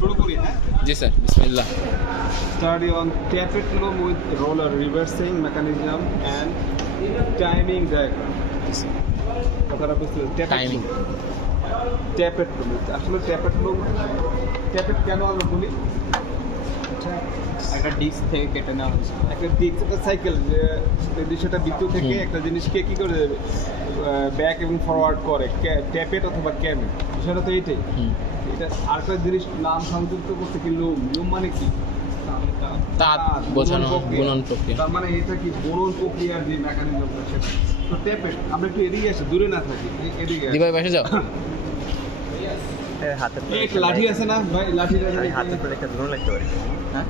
শুরু করি, হ্যাঁ? জি স্যার, বিসমিল্লাহ। Study on tapered loom with roller reversing mechanism and timing diagram. কথাটা বুঝতে টাইমিং। ট্যাপেড লুম, আসলে ট্যাপেড লুম, ট্যাপেড কেন আমরা বলি? একটা ডিস্ক থেকে কেটে নেওয়া হচ্ছে, একটা ডিস্ক, একটা সাইকেল, যে সেটা বৃত্ত থেকে একটা জিনিসকে কি করে ব্যাক এবং ফরওয়ার্ড করে, ট্যাপেড অথবা ক্যামেট, সেটা তো এইটাই। এটা আরেকটা জিনিস নাম সংযুক্ত করতে কি লুম, লুম মানে কি? তাপ বোঝানো, গুণন প্রক্রিয়া। তার মানে এটা কি গুণন প্রক্রিয়ার যে মেকানিজমটা সেটা। তো ট্যাপেড, আমরা একটু এদিকে আসি, দূরে না থাকি, এদিকে আসি। দিবাই পাশে যাও। হাতের এই একটা লাঠি আছে না ভাই, লাঠিটা হাতের পরে একটা ড্রোন লাগতে পারে। হ্যাঁ,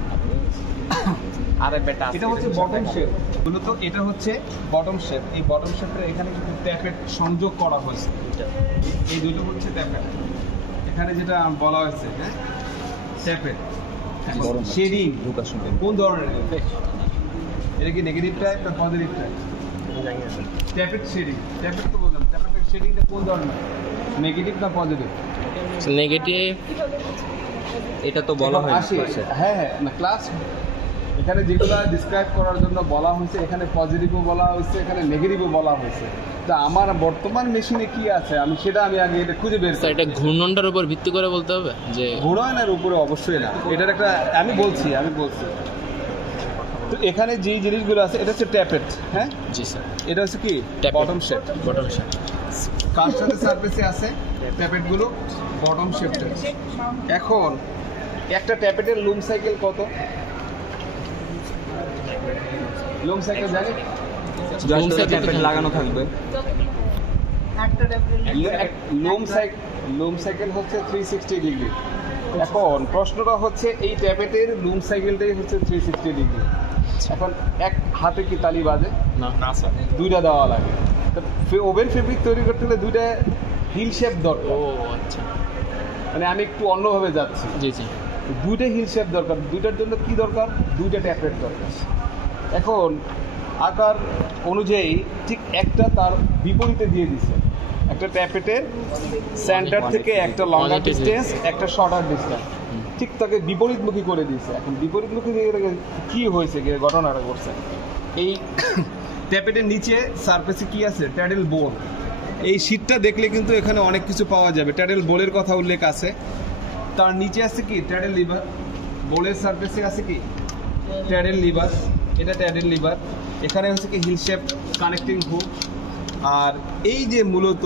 আরে বেটা, এটা হচ্ছে বটম শেপ। মূলত এটা হচ্ছে বটম শেপ। এই বটম শেপের এখানে কিন্তু ট্যাপেড সংযোগ করা হয়েছে। এই দুটো হচ্ছে ট্যাপেড। এখানে যেটা বলা হয়েছে, হ্যাঁ, ট্যাপেড শেডিং কোন ধরনের? এটা কি নেগেটিভ টাইপ না পজিটিভ টাইপ? ট্যাপেড শেডিং, ট্যাপেড তো বললাম, ট্যাপেড শেডিংটা কোন ধরনের, নেগেটিভ না পজিটিভ? নেগেটিভ। এটা তো বলা হয়েছে। হ্যাঁ হ্যাঁ, না ক্লাস এখানে যেগুলো ডিসক্রাইব করার জন্য বলা হয়েছে, এখানে পজিটিভও বলা হয়েছে, এখানে নেগেটিভও বলা হয়েছে। তা আমার বর্তমান মেশিনে কি আছে আমি সেটা আমি আগে এটা খুঁজে বের স্যার, এটা ঘূর্ণনটার উপর ভিত্তি করে বলতে হবে যে ঘোড়ায়নের উপরে? অবশ্যই না, এটার একটা আমি বলছি। তো এখানে যে জিনিসগুলো আছে এটা হচ্ছে ট্যাপেড, হ্যাঁ? জি স্যার। এটা হচ্ছে কি বটম শেপ। Bottom shape. কার সাথে সারফেসে আছে ট্যাপেডগুলো বটম শেপটা। এখন একটা ট্যাপেডের লুম সাইকেল কত? লুম সাইকেল জানি? ট্যাপেড লাগানো থাকবে। লুম সাইকেল হচ্ছে 360 ডিগ্রি। এখন প্রশ্নটা হচ্ছে এই ট্যাপেটের লুম সাইকেলটাই হচ্ছে 360 ডিগ্রি। এখন এক হাতে কি তালি বাজে? না স্যার, দুইটা দেওয়া লাগে। ওভেন ফেব্রিক তৈরি করতে হলে দুইটা হিল শেপ দরকার। ও আচ্ছা, মানে আমি একটু অন্যভাবে যাচ্ছি। জি জি। দুইটা হিল শেপ দরকার। দুইটার জন্য কি দরকার? দুইটা ট্যাপেট দরকার। এখন আকার অনুযায়ী ঠিক একটা তার বিপরীতে দিয়ে দিছে। একটা ট্যাপেটের সেন্টার থেকে একটা লঙ্গার ডিস্টেন্স, একটা শর্টার ডিস্টেন্স, ঠিক তাকে বিপরীতমুখী করে দিয়েছে। এখন বিপরীতমুখী দিয়ে কি হয়েছে, ঘটনাটা করছে, এই ট্যাপেটের নিচে সারফেসে কি আছে? ট্যাডেল বোল। এই শীটটা দেখলে কিন্তু এখানে অনেক কিছু পাওয়া যাবে। ট্যাডেল বোলের কথা উল্লেখ আছে। তার নিচে আছে কি? ট্যাডেল লিভার। বোলের সারফেসে আছে কি? ট্যাডেল লিভার। এটা ট্যাডেল লিভার। এখানে হচ্ছে কি হিল শেপ কানেক্টিং হুক। আর এই যে মূলত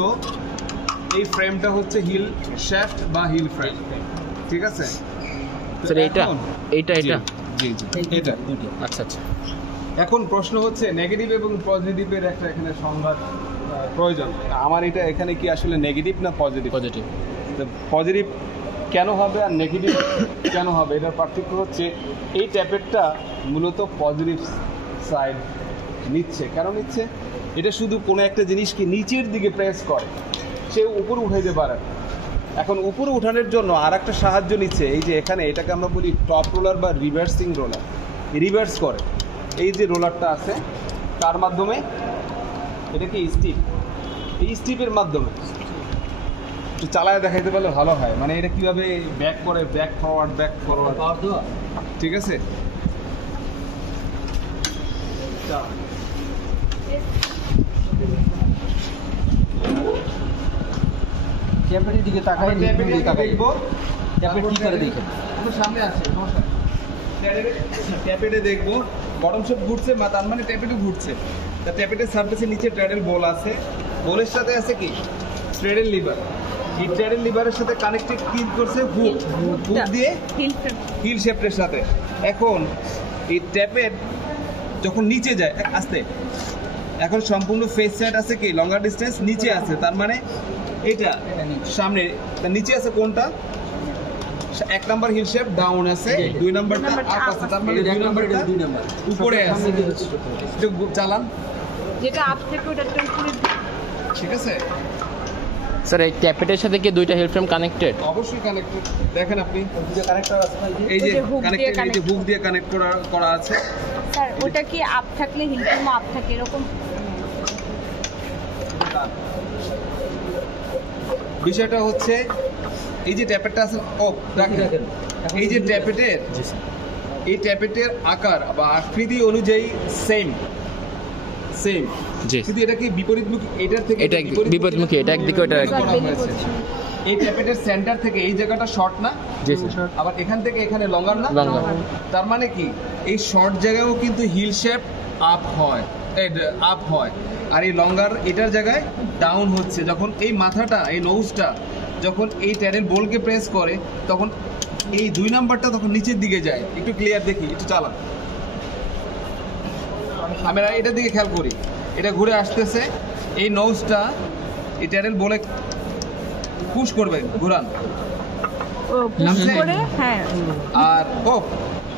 এই ফ্রেমটা হচ্ছে হিল শ্যাফট বা হিল ফ্রেম, ঠিক আছে? স্যার এইটা জি জি, এটা আচ্ছা আচ্ছা। এখন প্রশ্ন হচ্ছে নেগেটিভ এবং পজিটিভের একটা এখানে সংঘাত প্রয়োজন। আমার এটা এখানে কি আসলে নেগেটিভ না পজিটিভ? পজিটিভ। পজিটিভ কেন হবে আর নেগেটিভ কেন হবে, এটার পার্থক্য হচ্ছে এই ট্যাপেটটা মূলত পজিটিভ সাইড নিচ্ছে। কেন নিচ্ছে? এটা শুধু কোনো একটা জিনিসকে নিচের দিকে প্রেস করে, সে উপরে উঠাইতে পারে। এখন উপরে উঠানোর জন্য আর একটা সাহায্য নিচ্ছে। এই যে এখানে এটাকে আমরা বলি টপ রোলার বা রিভার্সিং রোলার। রিভার্স করে এই যে রোলারটা আছে, তার মাধ্যমে এটা কি স্টিপ, এই স্টিপের মাধ্যমে একটু চালায় দেখাইতে পারলে ভালো হয়। মানে এটা কীভাবে ব্যাক করে, ব্যাক ফরওয়ার্ড, ঠিক আছে? ট্যাপেটের দিকে তাকাই দেখবো, ট্যাপেট কি করে দেখে সামনে আছে ট্যাপেটে দেখবো বটম শেপ ঘুরছে, তার মানে ট্যাপেটও ঘুরছে। তা ট্যাপেটের সারফেসে নিচে ট্র্যাডেল বল আছে। বলের সাথে আছে কি? ট্র্যাডেল লিভার। এই ট্র্যাডেল লিভারের সাথে কানেক্টেড কি করছে? হুক। হুক দিয়ে হিল শেপের সাথে। এখন এই ট্যাপেট যখন নিচে যায় আস্তে, এখন সম্পূর্ণ ফেস সাইড আছে কি? লঙ্গার ডিস্টেন্স নিচে আছে, তার মানে এটা সামনে, তার নিচে আছে কোনটা? এক নাম্বার হিল শেপ ডাউন আছে, দুই নাম্বারটা আপ আছে, তার মানে দুই নাম্বারটা উপরে আছে। চালান যেটা আপ থেকে ওটা উপরে, ঠিক আছে? স্যার, এই ট্যাপেটের সাথে কি দুইটা হেড ফ্রেম কানেক্টেড? অবশ্যই কানেক্টেড। দেখেন আপনি কানেক্টর আছে, এই যে কানেক্টেড, এই যে হুক দিয়ে কানেক্ট করা আছে। স্যার ওটা কি আপ থাকলে হিল ফ্রেম আপ থাকে এরকম? বিষয়টা হচ্ছে এই যে ট্যাপেটটা আছে এই যে ট্যাপেটের এই ট্যাপেটের আকার বা আকৃতি অনুযায়ী সেম জি। কিন্তু এটা কি বিপরীতমুখী, এটার থেকে এটা বিপরীতমুখী, এটা একদিকে ওটা করা হয়েছে। এই ট্যাপেটের সেন্টার থেকে এই জায়গাটা শর্ট না, জি স্যার, আবার এখান থেকে এখানে লঙ্গার না, লঙ্গার। তার মানে কি এই শর্ট জায়গায়ও কিন্তু হিল শেপ আপ হয়, আর এই লঙ্গার এটার জায়গায় ডাউন হচ্ছে। যখন এই মাথাটা, এই নোজটা যখন এই ট্যারেল বোলকে প্রেস করে তখন এই 2 নাম্বারটা তখন নিচের দিকে যায়। একটু ক্লিয়ার দেখি, একটু চালান। আমরা এটার দিকে খেয়াল করি, এটা ঘুরে আসতেছে, এই নোজটা এই ট্যারেল বলে পুশ করবে, ঘুরান। ও পুশ করে, হ্যাঁ আর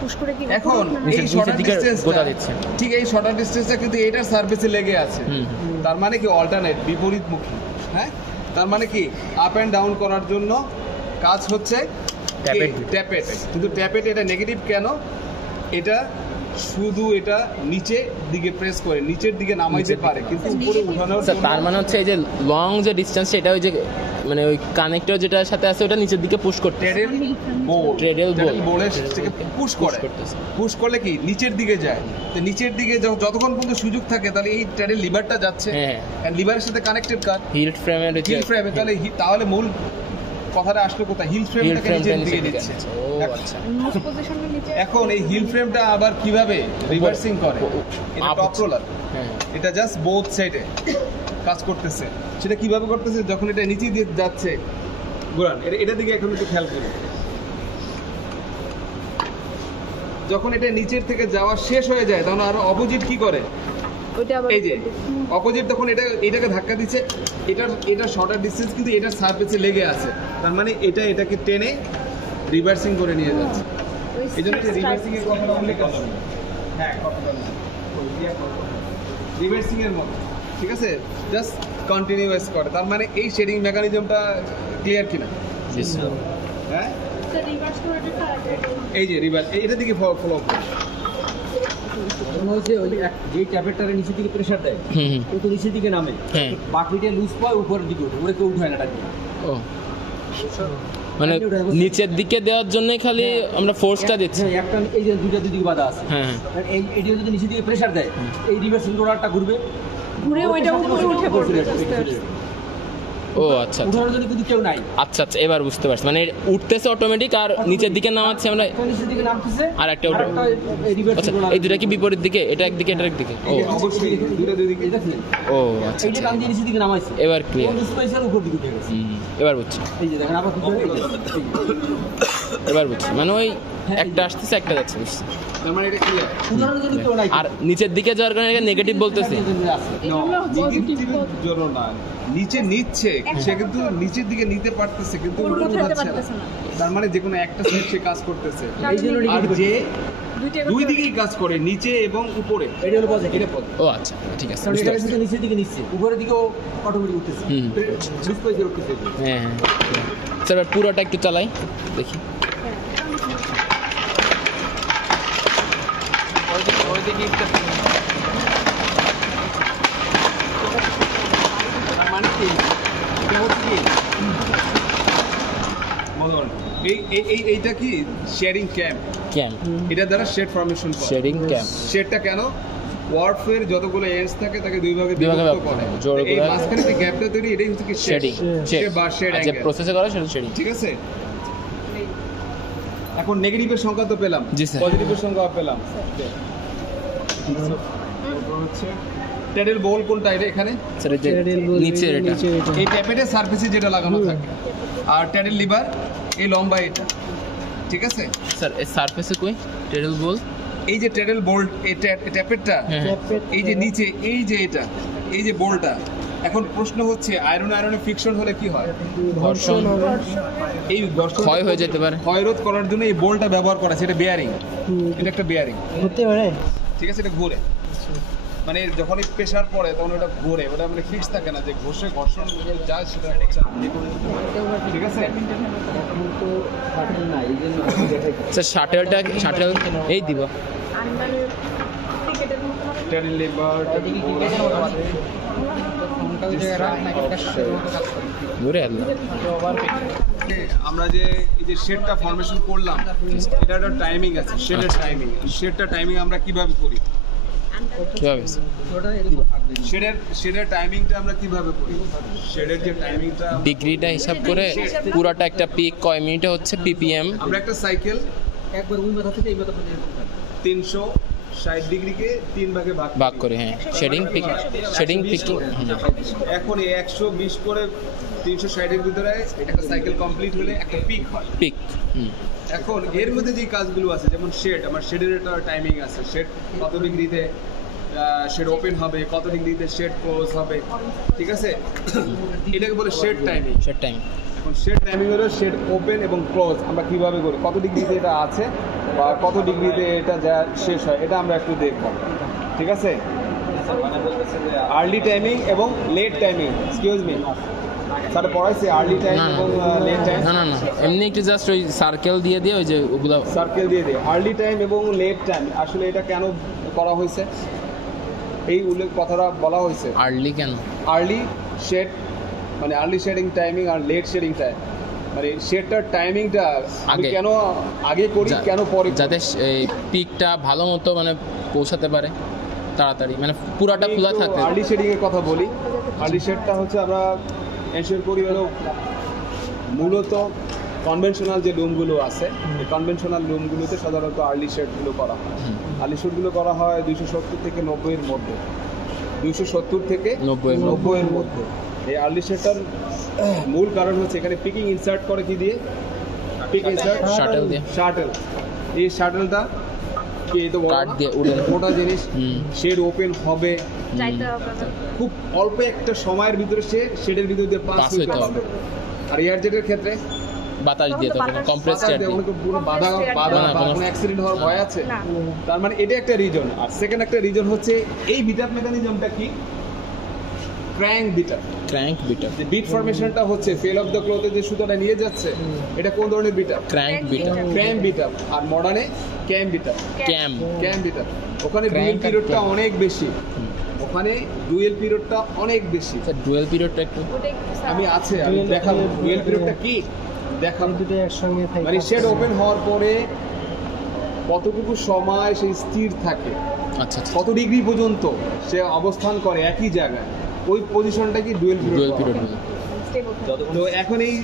পুশ করে কি এখন এই নিচের শর্টার দিকে ডিসটেন্সটা গোটা দিচ্ছে। ঠিক এই শর্টার ডিসটেন্সটা কিন্তু এটার সারফেসে লেগে আছে। হুম। তার মানে কি অল্টারনেট, বিপরীতমুখী। হ্যাঁ, তার মানে কি আপ অ্যান্ড ডাউন করার জন্য কাজ হচ্ছে ট্যাপেট। কিন্তু ট্যাপেট এটা নেগেটিভ কেন? এটা শুধু এটা নিচে দিকে প্রেস করে নিচের দিকে নামাইতে পারে, কিন্তু উপরে উঠানোর স্যার জন্য তার মানে হচ্ছে এই যে লং যে ডিসটেন্স সেটা ওই যে মানে ওই কানেক্টর যেটার সাথে আছে ওটা নিচের দিকে পুশ করতে ট্যারেল বোলের থেকে পুশ করে। পুশ করলে কি নিচের দিকে যায়, তো নিচের দিকে যতক্ষণ পর্যন্ত সুযোগ থাকে তাহলে এই ট্যারেল লিভারটা যাচ্ছে, হ্যাঁ। লিভারের সাথে কানেক্টেড কার হিল ফ্রেমের হিল ফ্রেমে। তাহলে মূল কথাটা আসলো কোথায়? হিল ফ্রেমটাকে নিচের দিকে দিচ্ছে। আচ্ছা, নোজ পজিশনের নিচে এখন এই হিল ফ্রেমটা আবার কিভাবে রিভার্সিং করে? এটা Up টপ রোলার, হ্যাঁ, এটা জাস্ট বোথ সাইডে কাজ করতেছে। সেটা কিভাবে করতেছে? যখন এটা নিচে দিয়ে যাচ্ছে, ঘুরান এটা দিকে এখন একটু খেয়াল করুন। যখন এটা নিচের থেকে যাওয়া শেষ হয়ে যায় তখন আরো অপোজিট কি করে? ওইটা আবার এই যে অপোজিট তখন এটাকে ধাক্কা দিচ্ছে, এটা শর্টার ডিসটেন্স কিন্তু এটার সারফেসে লেগে আছে। তার মানে এটাকে টেনে রিভার্সিং করে নিয়ে যাচ্ছে। এই জন্য রিভার্সিং এর কথাটা উল্লেখ আছে। হ্যাঁ, রিভার্সিং এর মতো, ঠিক আছে, জাস্ট কন্টিনিউয়াস করে। তার মানে এই শেডিং মেকানিজমটা ক্লিয়ার কিনা? জি স্যার। হ্যাঁ, রিভার্স করে এই যে রিভার্স, এটা দিকে ফলো করুন। হচ্ছে ওই যে ট্যাপেটটারে নিচের দিকে প্রেসার দেয়, হুম। ও তো নিচের দিকে নামে, হ্যাঁ। বাকিটা লুজ পায় উপরের দিকে ওঠে, ওরে কেউ উঠায় না টাকে। ও মানে নিচের দিকে দেওয়ার জন্যই খালি আমরা ফোর্সটা দিচ্ছি। হ্যাঁ, একটা এই যে দুইটা দুই দিকে বাধা আছে, হ্যাঁ, এই এটিও যদি নিচের দিকে প্রেসার দেয়, এই রিভার্সিং রোলারটা ঘুরবে, ঘুরে ওইটা উপরে উঠে পড়বে আস্তে আস্তে। ও আচ্ছা উঠানোর জন্য কিন্তু কেউ নাই, আচ্ছা, এবার বুঝতে পারছি। মানে উঠতেছে অটোমেটিক আর নিচের দিকে নামাচ্ছে আমরা। একটা নিচের দিকে নামতেছে, আর একটা ওঠে। রিভার্সিং আচ্ছা, রোলার। এই দুটা কি বিপরীত দিকে? এটা একদিকে, এটা একদিকে। ও অবশ্যই দুটো দুই দিকে। দেখলেন, ও আচ্ছা, এইটা কান দিয়ে নিচের দিকে নামাইছে, এবার ক্লিয়ার। লুজ পাইছে উপর দিকে উঠে গেছে। এবার বুঝছি, এই যে দেখেন আবার কি করে, এই যে, এবার বুঝছি। মানে ওই একটা আসতেছে একটা যাচ্ছে, বুঝছি। তার মানে এটা ক্লিয়ার। উঠানোর জন্য কেউ নাই, আর নিচের দিকে যাওয়ার কারণে নেগেটিভ বলতেছি। জন্য না, নিচে নিচ্ছে সে, কিন্তু নিচের দিকে নিতে পারতেছে কিন্তু উপরে উপরে উঠাতে উঠাচ্ছে পারতেছে না। না। তার মানে যে কোনো একটা সাইড সে কাজ করতেছে। এই জন্য আর negative যে দুইটা দুই দিকেই কাজ করে, নিচে এবং উপরে। এটা হলো পজিটিভ। ও আচ্ছা, ঠিক আছে, কারণ বুঝতে এটা পারছি। কিন্তু নিচের দিকে নিচ্ছে, উপরের দিকেও অটোমেটিক উঠতেছে। হুম, লুজ পাইছে উঠতেছে। হ্যাঁ হ্যাঁ। স্যার এবার পুরোটা একটু চালাই দেখি। তার মানে কি এটা হচ্ছে কি বলুন, এইটা কি শেডিং ক্যাম্প, ক্যাম্প, এটা দ্বারা শেড ফরমেশন করে। Shading camp. শেডটা কেন? ওয়ার্ডফের যতগুলো এন্ডস থাকে তাকে দুই ভাগে দুই ভাগে বিভক্ত ভাগ করে। করে। জোড়গুলো- এই মাঝখানে যে গ্যাপটা তৈরি, এটাই হচ্ছে কি শেডিং, শেড বা শেড যে অ্যাঙ্গেল, প্রসেসে করা সেটা শেডিং। ঠিক আছে? এখন নেগেটিভের সংখ্যা তো পেলাম, জি স্যার। পজিটিভের সংখ্যা পেলাম। হচ্ছে ট্যাডেল বোল কোনটা? এটা এখানে স্যার এই যে নিচের এটা। এই ট্যাপেটের সারফেসে যেটা লাগানো থাকে, আর ট্যাডেল লিভার এই লম্বা এটা, ঠিক আছে? স্যার এই সারফেসে কই টেডল বল? এই যে ট্যাডেল বোল্ট, এই ট্যাপেটটা, হ্যাঁ। এই যে নিচে এই যে এটা, এই যে বোল্টটা। এখন প্রশ্ন হচ্ছে আয়রনে ফ্রিকশন হলে কি হয়? ঘর্ষণ এই ঘর্ষণ ক্ষয় হয়ে যেতে পারে। ক্ষয়রোধ করার জন্য এই বোল্টটা ব্যবহার করা, সেটা বেয়ারিং, এটা একটা বেয়ারিং, হতে পারে। ঠিক আছে? এটা ঘুরে, মানে যখন এই প্রেশার পড়ে তখন ওটা ঘুরে, ওটা মানে ফিক্স থাকে না যে ঘর্ষণ যায় সেটা হচ্ছে, ঠিক আছে? স্যার শাটেল এই দিব। আন্ডারে ক্রিকেটের মতো ট্যাডেল লিভার, ঘুরে আনলো আমরা যে এই যে শেডটা ফরমেশন করলাম, এটা একটা টাইমিং আছে, শেডের টাইমিং। শেডটা টাইমিং আমরা কিভাবে করি? কিভাবে শেডের টাইমিংটা আমরা কিভাবে করি? শেডের যে টাইমিংটা ডিগ্রিটা হিসাব করে পুরাটা একটা পিক কয় মিনিটে হচ্ছে পিপিএম আমরা একটা সাইকেল একবার ওই মাথা থেকে এই মাথা পর্যন্ত 360 ডিগ্রিকে 3 ভাগে ভাগ করে, হ্যাঁ শেডিং পিক, শেডিং পিক। এখন এই 120 করে 360 এর ভিতরে একটা সাইকেল কমপ্লিট হলে একটা পিক হয়। পিক এখন এর মধ্যে যে কাজগুলো আছে, যেমন শেড, আমার শেডের একটা টাইমিং আছে, শেড কত ডিগ্রিতে শেড ওপেন হবে, কত ডিগ্রিতে শেড ক্লোজ হবে, ঠিক আছে? এটাকে বলে শেড টাইমিং। Shed time. এখন শেড টাইমিং হলো শেড ওপেন এবং ক্লোজ আমরা কিভাবে করি, কত ডিগ্রিতে এটা আছে বা কত ডিগ্রিতে এটা যা শেষ হয়, এটা আমরা একটু দেখব, ঠিক আছে? আর্লি টাইমিং এবং late timing, excuse me, sir পড়াইছে আর্লি টাইম এবং লেট টাইম? না না না, এমনি একটু জাস্ট ওই সার্কেল দিয়ে ওই যে ওগুলো সার্কেল দিয়ে দিয়ে আর্লি টাইম এবং লেট টাইম। আসলে এটা কেন করা হয়েছে, এই উল্লেখ কথাটা বলা হয়েছে? আর্লি কেন? আর্লি শেড মানে আর্লি শেডিং টাইমিং আর লেট শেডিং টাইম, মানে শেডটার টাইমিংটা আমি আগে। কেন আগে করি, কেন পরে করি? যাতে এই পিকটা ভালো মতো মানে পৌঁছাতে পারে তাড়াতাড়ি, মানে পুরাটা খোলা থাকে। আর্লি শেডিং এর কথা বলি। আর্লি শেডটা হচ্ছে আমরা এনশিওর করি হলো মূলত কনভেনশনাল যে লুমগুলো আছে, এই কনভেনশনাল লুমগুলোতে সাধারণত আর্লি শেডগুলো করা হয়। আর্লি শেডগুলো করা হয় 270 থেকে 90 এর মধ্যে, 270 থেকে 90 এর মধ্যে। এই আর্লি শেডটার মূল কারণ হচ্ছে এখানে পিকিং ইনসার্ট করে কি দিয়ে? পিক ইনসার্ট শাটল দিয়ে। শাটল, এই শাটলটা কি তো কাট দিয়ে উড়ে মোটা জিনিস, শেড ওপেন হবে, যাইতে হবে না। খুব অল্প একটা সময়ের ভিতরে সে শেডের ভিতর দিয়ে পাস পাস হইতে হইতে হবে। আর এয়ার জেটের ক্ষেত্রে বাতাস দিয়ে তবে কম্প্রেস বাতাস এয়ার দিয়ে দিয়ে। অনেক পুরো বাধা বাধা না, বা কোনো- কোনো অ্যাক্সিডেন্ট হওয়ার ভয় আছে। না। তার মানে এটা একটা রিজন। আর সেকেন্ড একটা রিজন হচ্ছে এই বিটআপ মেকানিজমটা কি? Crank beat up. Crank beater. যে বিট ফরমেশনটা হচ্ছে ফেল অফ দ্য ক্লোথে যে সুতোটা নিয়ে যাচ্ছে, এটা কোন ধরনের বিটআপ? Crank beater. ক্র্যাম বিটআপ। আর মডার্নে cam beat up. Cam. Cam beat up. ওখানে Crank ডুয়েল আর পিরিয়ডটা cam। অনেক বেশি, ওখানে ডুয়েল পিরিয়ডটা অনেক বেশি। স্যার ডুয়েল পিরিয়ডটা একটু ওটাই স্যার। আমি আছে, আমি দেখাবো ডুয়েল পিরিয়ডটা কি দেখাবো। দুটো একসঙ্গে থাকে মানে শেড ওপেন হওয়ার পরে কতটুকু সময় সেই স্থির থাকে, আচ্ছা আচ্ছা কত ডিগ্রি পর্যন্ত সে অবস্থান করে একই জায়গায়, ওই পজিশনটা কি dual dual period. Period. Stable থাকে। তো এখন এই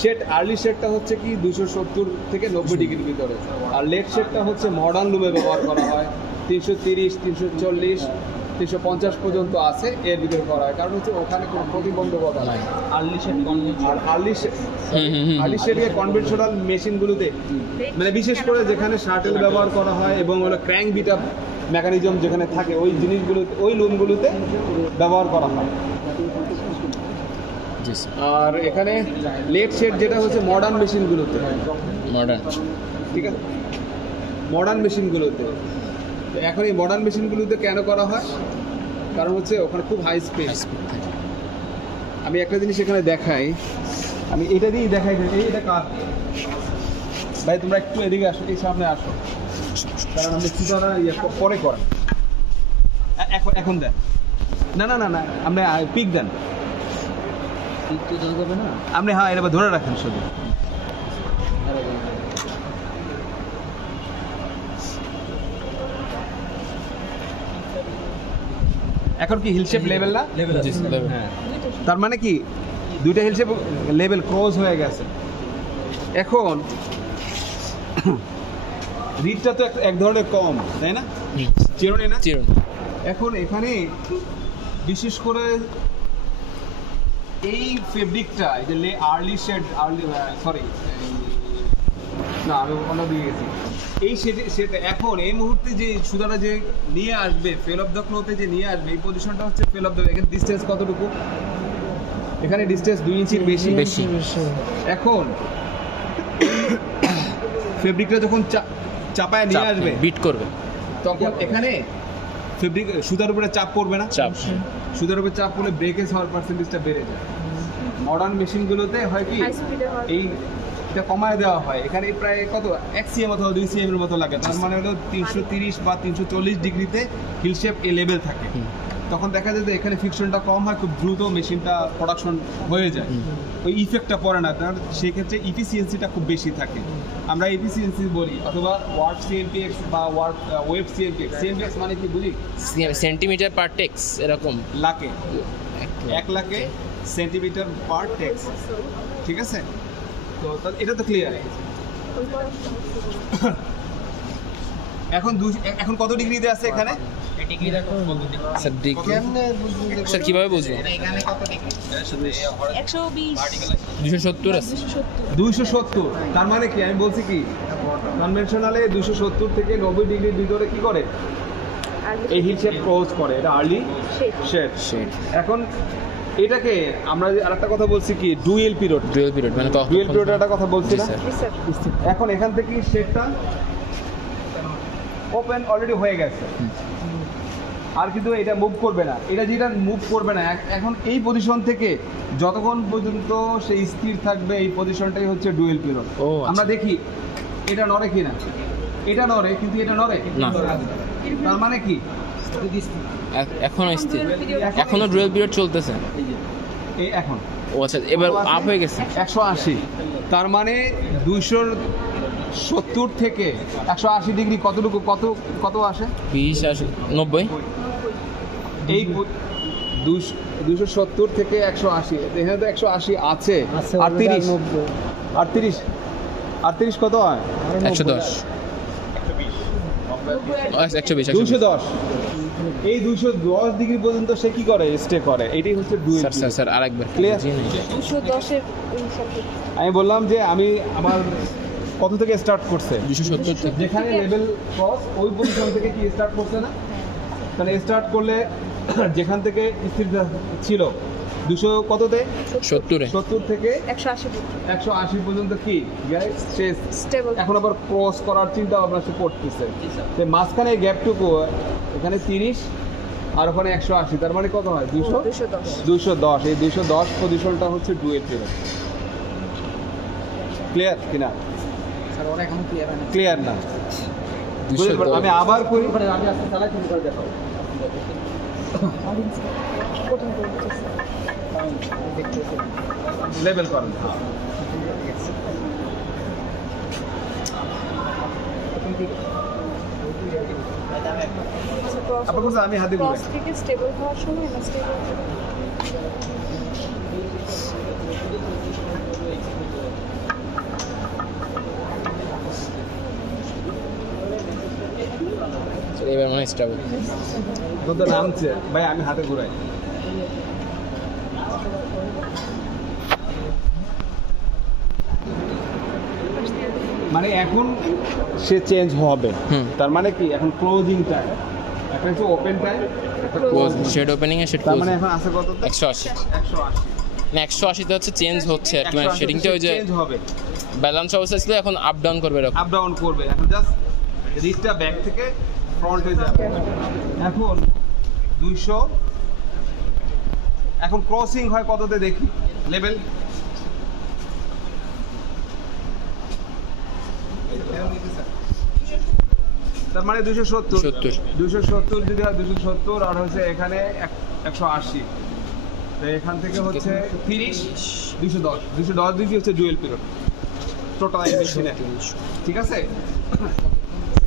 শেড আর্লি শেডটা হচ্ছে কি 270 থেকে 90 ডিগ্রির ভিতরে, আর লেট শেডটা হচ্ছে মডার্ন লুমে ব্যবহার করা হয় 330, 340, 350 পর্যন্ত আছে, এর ভিতরে করা হয়। কারণ হচ্ছে ওখানে কোনো প্রতিবন্ধকতা নাই। আর্লি শেড আর আর্লি হুম। আর্লি শেডে কনভেনশনাল মেশিনগুলোতে মানে বিশেষ করে যেখানে শাটল ব্যবহার করা হয় এবং হলো ক্র্যাঙ্ক বিটআপ মেকানিজম যেখানে থাকে, ওই জিনিসগুলোতে ওই লুমগুলোতে ব্যবহার করা হয়। জি স্যার। আর এখানে লেট শেড যেটা হচ্ছে মডার্ন মেশিনগুলোতে, মডার্ন। ঠিক আছে, মডার্ন মেশিনগুলোতে। তো এখন এই মডার্ন মেশিনগুলোতে কেন করা হয়? কারণ হচ্ছে ওখানে খুব হাই স্পিড। আমি একটা জিনিস এখানে দেখাই, আমি এটা দিয়েই দেখাই। এটা কার ভাই, তোমরা একটু এদিকে আসো, এই সামনে আসো, কারণ আমি সুতরাং পরে করেন। এখন দেন, না না না না, আপনি পিক দেন, একটু জানা যাবে না। আপনি হ্যাঁ এটা ধরে রাখেন শুধু। এখন কি হিল শেপ লেভেল না? জি স্যার। হ্যাঁ তার মানে কি দুইটা হিল শেপ লেভেল ক্রস হয়ে গেছে। এখন রিডটা তো এক ধরনের কম, তাই না? চিরুনি না? চিরুন। এখন এখানে বিশেষ করে এই ফেব্রিকটা, এই যে আর্লি শেড, না আমি অন্য দিয়ে গেছি, এই সেটা এখন এই মুহূর্তে যে সুতাটা যে নিয়ে আসবে ফেল অফ দ্য ক্লোথে যে নিয়ে আসবে, এই পজিশনটা হচ্ছে ফেল অফ দ্য। এখানে ডিস্টেন্স কতটুকু? এখানে ডিস্টেন্স 2 ইঞ্চির বেশি। এখন ফেব্রিকটা যখন চাপায় নিয়ে আসবে, বিট করবে, তখন এখানে ফেব্রিক সুতার উপরে চাপ পড়বে না? চাপ। সুতার উপরে চাপ পড়লে ব্রেকেজ হওয়ার পার্সেন্টেজটা বেড়ে যায়। মডার্ন মেশিনগুলোতে হয় কি High speed এ হয়। এই এটা কমায় দেওয়া হয়। এখানে প্রায় কত 1 সিএম অথবা 2 সিএম এর মতো লাগে। তার মানে হলো 330 বা 340 ডিগ্রিতে হিল শেপ এ লেভেল থাকে। তখন দেখা যায় যে এখানে ফ্রিকশনটা কম হয়, খুব দ্রুত মেশিনটা প্রোডাকশন হয়ে যায়, ওই ইফেক্টটা পড়ে না, কারণ সেক্ষেত্রে ইফিসিয়েন্সিটা খুব বেশি থাকে। আমরা এফিসিয়েন্সি বলি অথবা ওয়ার্ড সিএমপিএক্স বা ওয়েব সিএমপিএক্স। সিএমপিএক্স মানে কি বুঝি? সেন্টিমিটার পার টেক্স এরকম লাখে, 1 লাখে সেন্টিমিটার পার টেক্স, ঠিক আছে? তো এটা তো ক্লিয়ার। এখন কত ডিগ্রিতে আছে এখানে? স্যার স্যার কিভাবে বুঝবো? 270 আছে। 270 তার মানে কি? আমি বলছি কি, কনভেনশনালে 270 থেকে 90 ডিগ্রির ভিতরে কি করে? এই হিট শেপ ক্লোজ করে, এটা আর্লি শেড। এখন এটাকে আমরা আরেকটা কথা বলছি কি, ডুয়েল পিরিয়ড মানে ডুয়েল পিরিয়ডের একটা কথা বলছি না? স্যার এখন এখান থেকে শেডটা ওপেন অলরেডি হয়ে গেছে, আর কিন্তু এটা মুভ করবে না। এটা যেটা মুভ করবে না, এখন এই পজিশন থেকে যতক্ষণ পর্যন্ত সে স্থির থাকবে, এই পজিশনটাই হচ্ছে ডুয়েল পিরিয়ড। আমরা দেখি এটা নড়ে কিনা। এটা নড়ে, কিন্তু এটা নড়ে না। তার মানে কি? এখনো স্থির, এখনো ডুয়েল পিরিয়ড চলতেছে। এই এখন ও আচ্ছা, এবার আপ হয়ে গেছে 180। তার মানে 270 থেকে 180 ডিগ্রি কতটুকু কত আসে? 20 80 90। এই 270 থেকে 180, এখানে তো 180 আছে, আর 30 কত হয়? 110 120 210। এই 210 ডিগ্রি পর্যন্ত সে কি করে? স্টে করে। এটাই হচ্ছে ডুয়েল। স্যার আরেকবার ক্লিয়ার? 210 এর আমি বললাম যে আমি আমার কত থেকে স্টার্ট করছে? 270 থেকে। যেখানে লেভেল ক্রস, ওই পজিশন থেকে কি স্টার্ট করছে না? তাহলে স্টার্ট করলে যেখান থেকে স্থির ছিল 200 কততে? 70 থেকে 180 পর্যন্ত কি স্টেবল। এখন আবার ক্রস করার চিন্তা ভাবনা সে করতেছে। যে মাঝখানে গ্যাপটুকু এখানে 30 আর ওখানে 180, তার মানে কত হয়? 210। এই 210 পজিশনটা হচ্ছে ডুয়েল পিরিয়ড। ক্লিয়ার কিনা? স্যার ওরা এখনো ক্লিয়ার না? আমি আবার করি, আমি আজকে চালাই শুরু করে দেখাবো। লেভেল করেন। আপনার কাছে আমি হাতে ঘুরাই। ক্রস থেকে স্টেবল হওয়ার সময় না স্টেবল এবার মনে স্টেবল। তো নামছে ভাই, আমি হাতে ঘুরাই। মানে এখন সে চেঞ্জ হবে। তার মানে কি, এখন ক্লোজিং টাইম, একটা হচ্ছে ওপেন টাইম, একটা ক্লোজ। শেড ওপেনিং এ শেড তার ক্লোজ। মানে এখন আছে কত? 180 না 180 তে হচ্ছে চেঞ্জ হচ্ছে, মানে শেডিংটা ওই যে চেঞ্জ হবে, ব্যালেন্স অবস্থা ছিল, এখন আপ ডাউন করবে এরকম। আপ ডাউন করবে। এখন জাস্ট রিচটা ব্যাক থেকে ফ্রন্টে যাবে। এখন 200, এখন ক্রসিং হয় কততে দেখি লেভেল? তার মানে 270 যদি হয় 270, আর হচ্ছে এখানে 180, তো এখান থেকে হচ্ছে 30, 210 ডিগ্রি হচ্ছে ডুয়েল পিরিয়ড টোটাল মেশিনে। ঠিক আছে?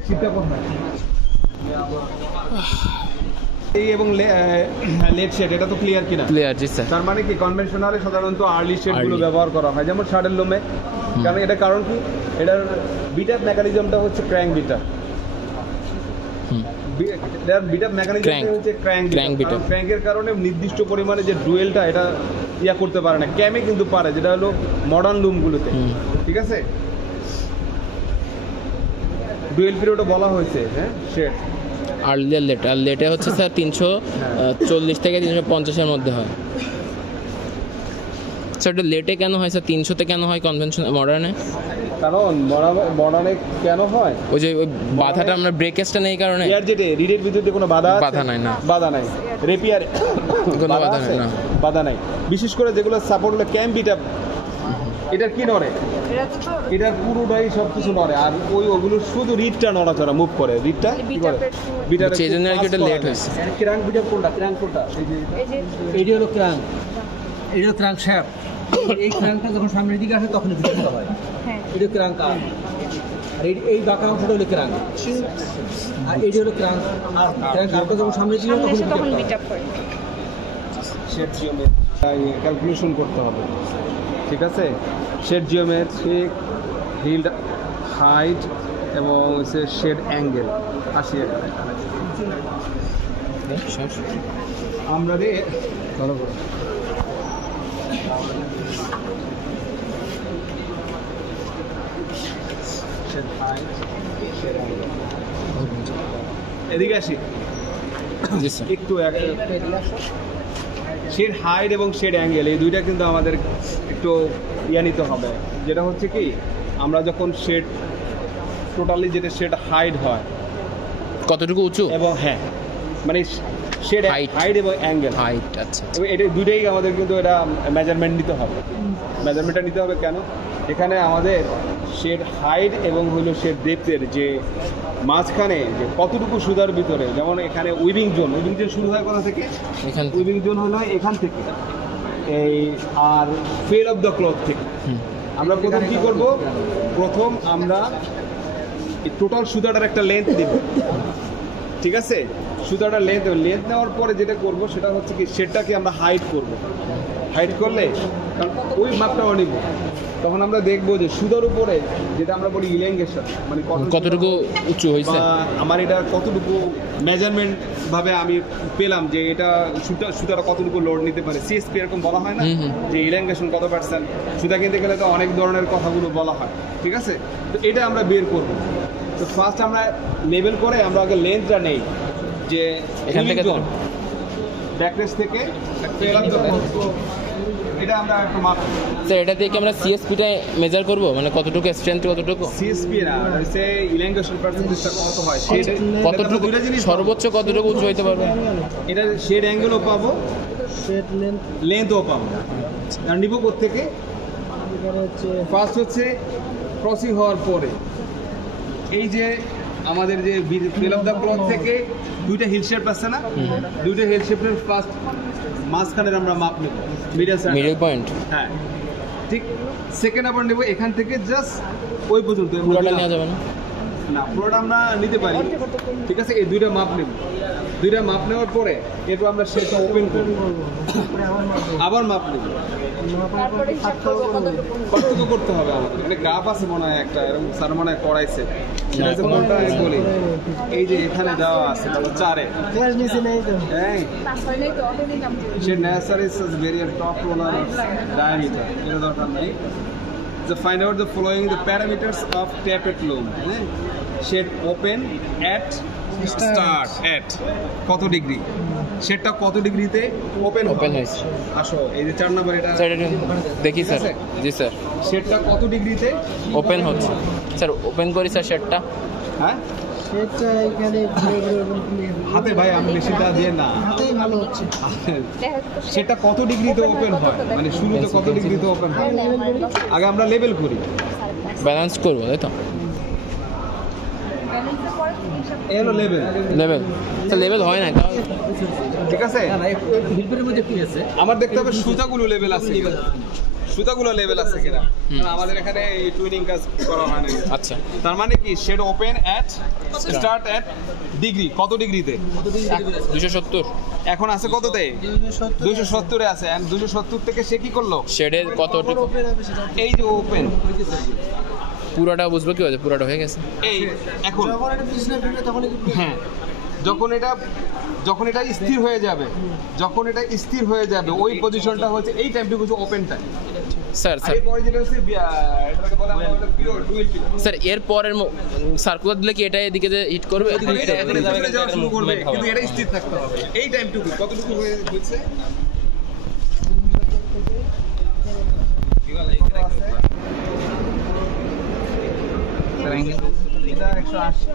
শীতটা কোথায়? এই এবং লেট শেড, এটা তো ক্লিয়ার কিনা? ক্লিয়ার জি স্যার। তার মানে কি, কনভেনশনালে সাধারণত আর্লি শেডগুলো ব্যবহার করা হয়, যেমন শাডেল লোমে। কারণ এটা কারণ কি, এটার বিটআপ মেকানিজমটা হচ্ছে ক্র্যাঙ্ক বিটার। বিটআপ মেকানিজমটা হচ্ছে ক্র্যাঙ্ক বিটার। ক্র্যাঙ্কের কারণে নির্দিষ্ট পরিমাণে যে ডুয়েলটা এটা করতে পারে না। ক্যামে কিন্তু পারে, যেটা হলো মডার্ন লুমগুলোতে। ঠিক আছে? ডুয়েল পিরিয়ডও বলা হয়েছে, হ্যাঁ শেড। আর লেটে হচ্ছে স্যার 340 থেকে 350 এর মধ্যে হয়। স্যার এটা লেটে কেন হয় স্যার? 300 তে কেন হয় কনভেনশন মডার্নে? কারণ মডার্নে কেন হয়? ওই যে ওই বাধাটা আমরা ব্রেকেজটা নেই কারণে। এয়ার জেটে রিডের ভিতরে কোনো বাধা নাই না। বাধা নাই। রেপিয়ার কোনো বাধা নাই না। বাধা নাই। বিশেষ করে যেগুলো সাপোর্ট হলো ক্যাম বিটআপ এটার কি নড়ে? এটা তো এটার পুরোটাই সব কিছু নড়ে, আর ওগুলো শুধু রিডটা নড়াচড়া মুভ করে, রিডটা কি করে? বিটার সেই জন্য আর কি ওটা লেট হয়েছে। ক্রাঙ্ক বিটার কোনটা? ক্রাঙ্ক কোনটা? এই যে এইটা হলো ক্রাঙ্ক, এটা হলো ক্রাঙ্ক শ্যাফট। এই ক্রাঙ্কটা যখন সামনের দিকে আসে তখন বিটটা হয়, হ্যাঁ এটা ক্রাঙ্ক আর্ম। আর এই বাঁকা অংশটা হলো ক্রাঙ্ক, আর এইটা হলো ক্রাঙ্ক আর্ম। ক্রাঙ্ক আর্মটা যখন সামনের দিকে সামনে এসে তখন তখন বিট আপ করে। শেড জিওমেট্রি ক্যালকুলেশন করতে হবে, ঠিক আছে? শেড জিওমেট্রি, হিল্ড হাইট এবং হচ্ছে শেড অ্যাঙ্গেল 80 এখানে। আমরা রে ভালো করে শেড হাইট, শেড অ্যাঙ্গেল। এদিকে আসি জি স্যার। একটু শেড হাইট এবং শেড অ্যাঙ্গেল এই দুইটা কিন্তু আমাদের একটু নিতে হবে। যেটা হচ্ছে কি, আমরা যখন শেড টোটালি যেটা শেড হাইট হয় কতটুকু উঁচু? এবং হ্যাঁ মানে শেড Height. হাইট এবং অ্যাঙ্গেল, হাইট, আচ্ছা এবং এটা দুইটাই আমাদের কিন্তু এটা মেজারমেন্ট নিতে হবে। মেজারমেন্টটা নিতে হবে কেন? এখানে আমাদের শেড হাইট এবং হলো শেড ডেপথের যে মাঝখানে যে কতটুকু সুতার ভিতরে, যেমন এখানে উইভিং জোন শুরু হয় কোথা থেকে? এখান থেকে। উইভিং জোন হলো এখান থেকে, এই আর ফেল অফ দ্য ক্লথ থেকে। আমরা প্রথম কি করব? প্রথম আমরা টোটাল সুতাটার একটা লেন্থ দেব, ঠিক আছে? সুতাটার লেন্থ নেওয়ার পরে যেটা করব সেটা হচ্ছে কি, শেডটাকে আমরা হাইট করব। হাইট করলে কারণ ওই মাপটাও নিব, তখন আমরা দেখবো যে সুতার উপরে যেটা আমরা বলি ইলেঙ্গেশন, মানে কতটুকু উঁচু হয়েছে, আমার এটা কতটুকু মেজারমেন্ট ভাবে আমি পেলাম যে এটা সুতাটা কতটুকু লোড নিতে পারে। সিএসপি এরকম বলা হয় না যে ইলেঙ্গেশন কত পার্সেন্ট, সুতা কিনতে গেলে তো অনেক ধরনের কথাগুলো বলা হয়, ঠিক আছে? তো এটা আমরা বের করব। তো ফার্স্ট আমরা লেবেল করে আমরা আগে লেন্থটা নেই, যে এখান থেকে ব্যাকরেস থেকে এটা আমরা একটু মাপ। স্যার এটা থেকে আমরা সিএসপিটা মেজার করব, মানে কতটুকু স্ট্রেংথ, কতটুকু সিএসপি না, এটা হচ্ছে ইলেঙ্গেশন পার্সেন্টেজটা কত হয়, কতটুকু সর্বোচ্চ কতটুকু উঁচু হইতে পারবে? এটা শেড অ্যাঙ্গেলও পাবো, শেড লেন্থও পাবো। আর নিব থেকে ফার্স্ট হচ্ছে ক্রসিং হওয়ার পরে এই যে আমাদের যে ফেল অফ দ্য ক্লথ থেকে দুইটা হিল শেপ আছে না, দুইটা হিল শেপের ফার্স্ট মাঝখানের আমরা মাপ নেব, মিডল পয়েন্ট। হ্যাঁ ঠিক। সেকেন্ড আবার নেব এখান থেকে জাস্ট ওই পর্যন্ত, পুরোটা নেওয়া যাবে না? না, পুরোটা আমরা নিতে পারি, ঠিক আছে? এই দুইটা মাপ নেব, দুইটা মাপ নেওয়ার পরে এরপর আমরা সেটা ওপেন করব, আবার মাপ নেব। তারপরে হিসাব করব কতটুকু করতে হবে আমাদের? মানে গ্রাফ আছে মনে হয় একটা, এরকম স্যার মনে হয় করাইছে, সেটা হচ্ছে কোনটা আমি বলি, এই যে এখানে দেওয়া আছে 4-এ, হ্যাঁ, সে ন্যাচারাল ইজ ভেরিয়ার টপ রোলার ডায়ামিটার, এটা দরকার নেই। The find out the following the parameters of tappet loom. Shed open at start at কত ডিগ্রি, শেডটা কত ডিগ্রিতে ওপেন হয়েছে? আসো এই যে 4 নাম্বার, এটা স্যার এটা দেখি স্যার। জি স্যার। শেডটা কত ডিগ্রিতে ওপেন হচ্ছে? স্যার ওপেন করি স্যার শেডটা। হ্যাঁ শেডটা এখানে হাতে ভাই, আমি বেশিটা দিয়ে না, হাতেই ভালো হচ্ছে। সেটা কত ডিগ্রিতে ওপেন হয়, মানে শুরুতে কত ডিগ্রিতে ওপেন হয়, আগে আমরা লেভেল করি, ব্যালেন্স করবো, তাই তো? এই হলো লেভেল। লেভেল স্যার, লেভেল হয় না তাও, ঠিক আছে? না না, হিলপের মধ্যে কি আছে? আমার দেখতে হবে সুতাগুলো লেভেল আছে কিনা, সুতাগুলো লেভেল আছে কিনা, কারণ আমাদের এখানে এই টুইনিং কাজ করা হয় না। আচ্ছা। তার মানে কি, shed open at start at degree, কত ডিগ্রিতে? 270। এখন আছে কততে? 270-এ আছে। এন্ড 270 থেকে সে কি করলো? শেডের কতটুকু? এই যে ওপেন, পুরোটা বুঝবো কি হয়েছে? পুরোটা হয়ে গেছে এই এখন হ্যাঁ, যখন এটা স্থির হয়ে যাবে, যখন এটা স্থির হয়ে যাবে ওই পজিশনটা হচ্ছে এই টাইমটুকু হচ্ছে ওপেন টাইম। স্যার স্যার এরপরে যেটা হচ্ছে এটাকে বলা হয় পিরিয়ড, ডুয়েল পিরিয়ড। স্যার এর পরের সার্কুলার দিলে কি এটা এদিকে যে হিট করবে? এটা যাওয়া শুরু করবে, কিন্তু এটা স্থির থাকতে হবে। এই টাইমটুকু কতটুকু হয়েছে? এটা 180,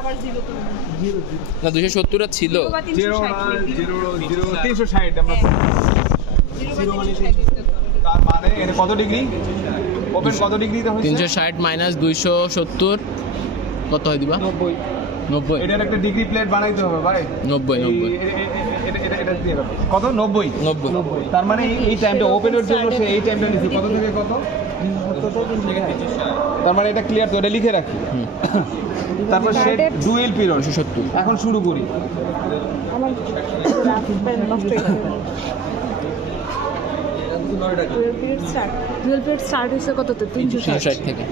আবার 0 না 270 ছিল। 360 আমরা তার মানে এটা কত ডিগ্রি? ওপেন কত ডিগ্রিতে হয়েছে? 360 মাইনাস 270 কত হয় দিবা? 90 এটার একটা ডিগ্রি প্লেট বানাইতে হবে ভাই। 90 এটা দিয়ে দাও। কত? 90। 90 তার মানে এই টাইমটা ওপেনের জন্য সে এই টাইমটা নিচ্ছে কত থেকে কত? তার মানে এটা ক্লিয়ার তো, এটা লিখে রাখি। তারপর সে ডুয়েল পিরিয়ড 270 এখন শুরু করি। আমার নষ্ট হয়ে গেছে। 12 পিরিয়ড স্টার্ট হয়েছে কততে? 360 থেকে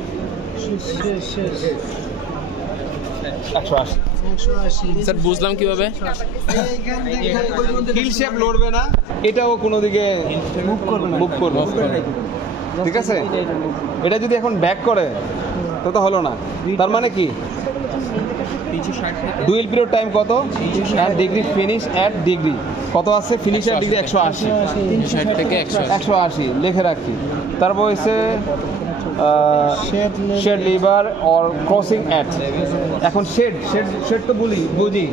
180। স্যার বুঝলাম কিভাবে। হিল শেপ লড়বে না, এটাও কোনো দিকে মুভ করবে। ঠিক আছে, এটা যদি এখন ব্যাক করে তো হলো না। তার মানে কি ডুয়েল পিরিয়ড টাইম কত? At degree finish at degree কত আছে? Finish at degree 180। 360 থেকে 180 লিখে রাখি। তারপর হচ্ছে shed lever or crossing at. এখন শেড তো বুঝি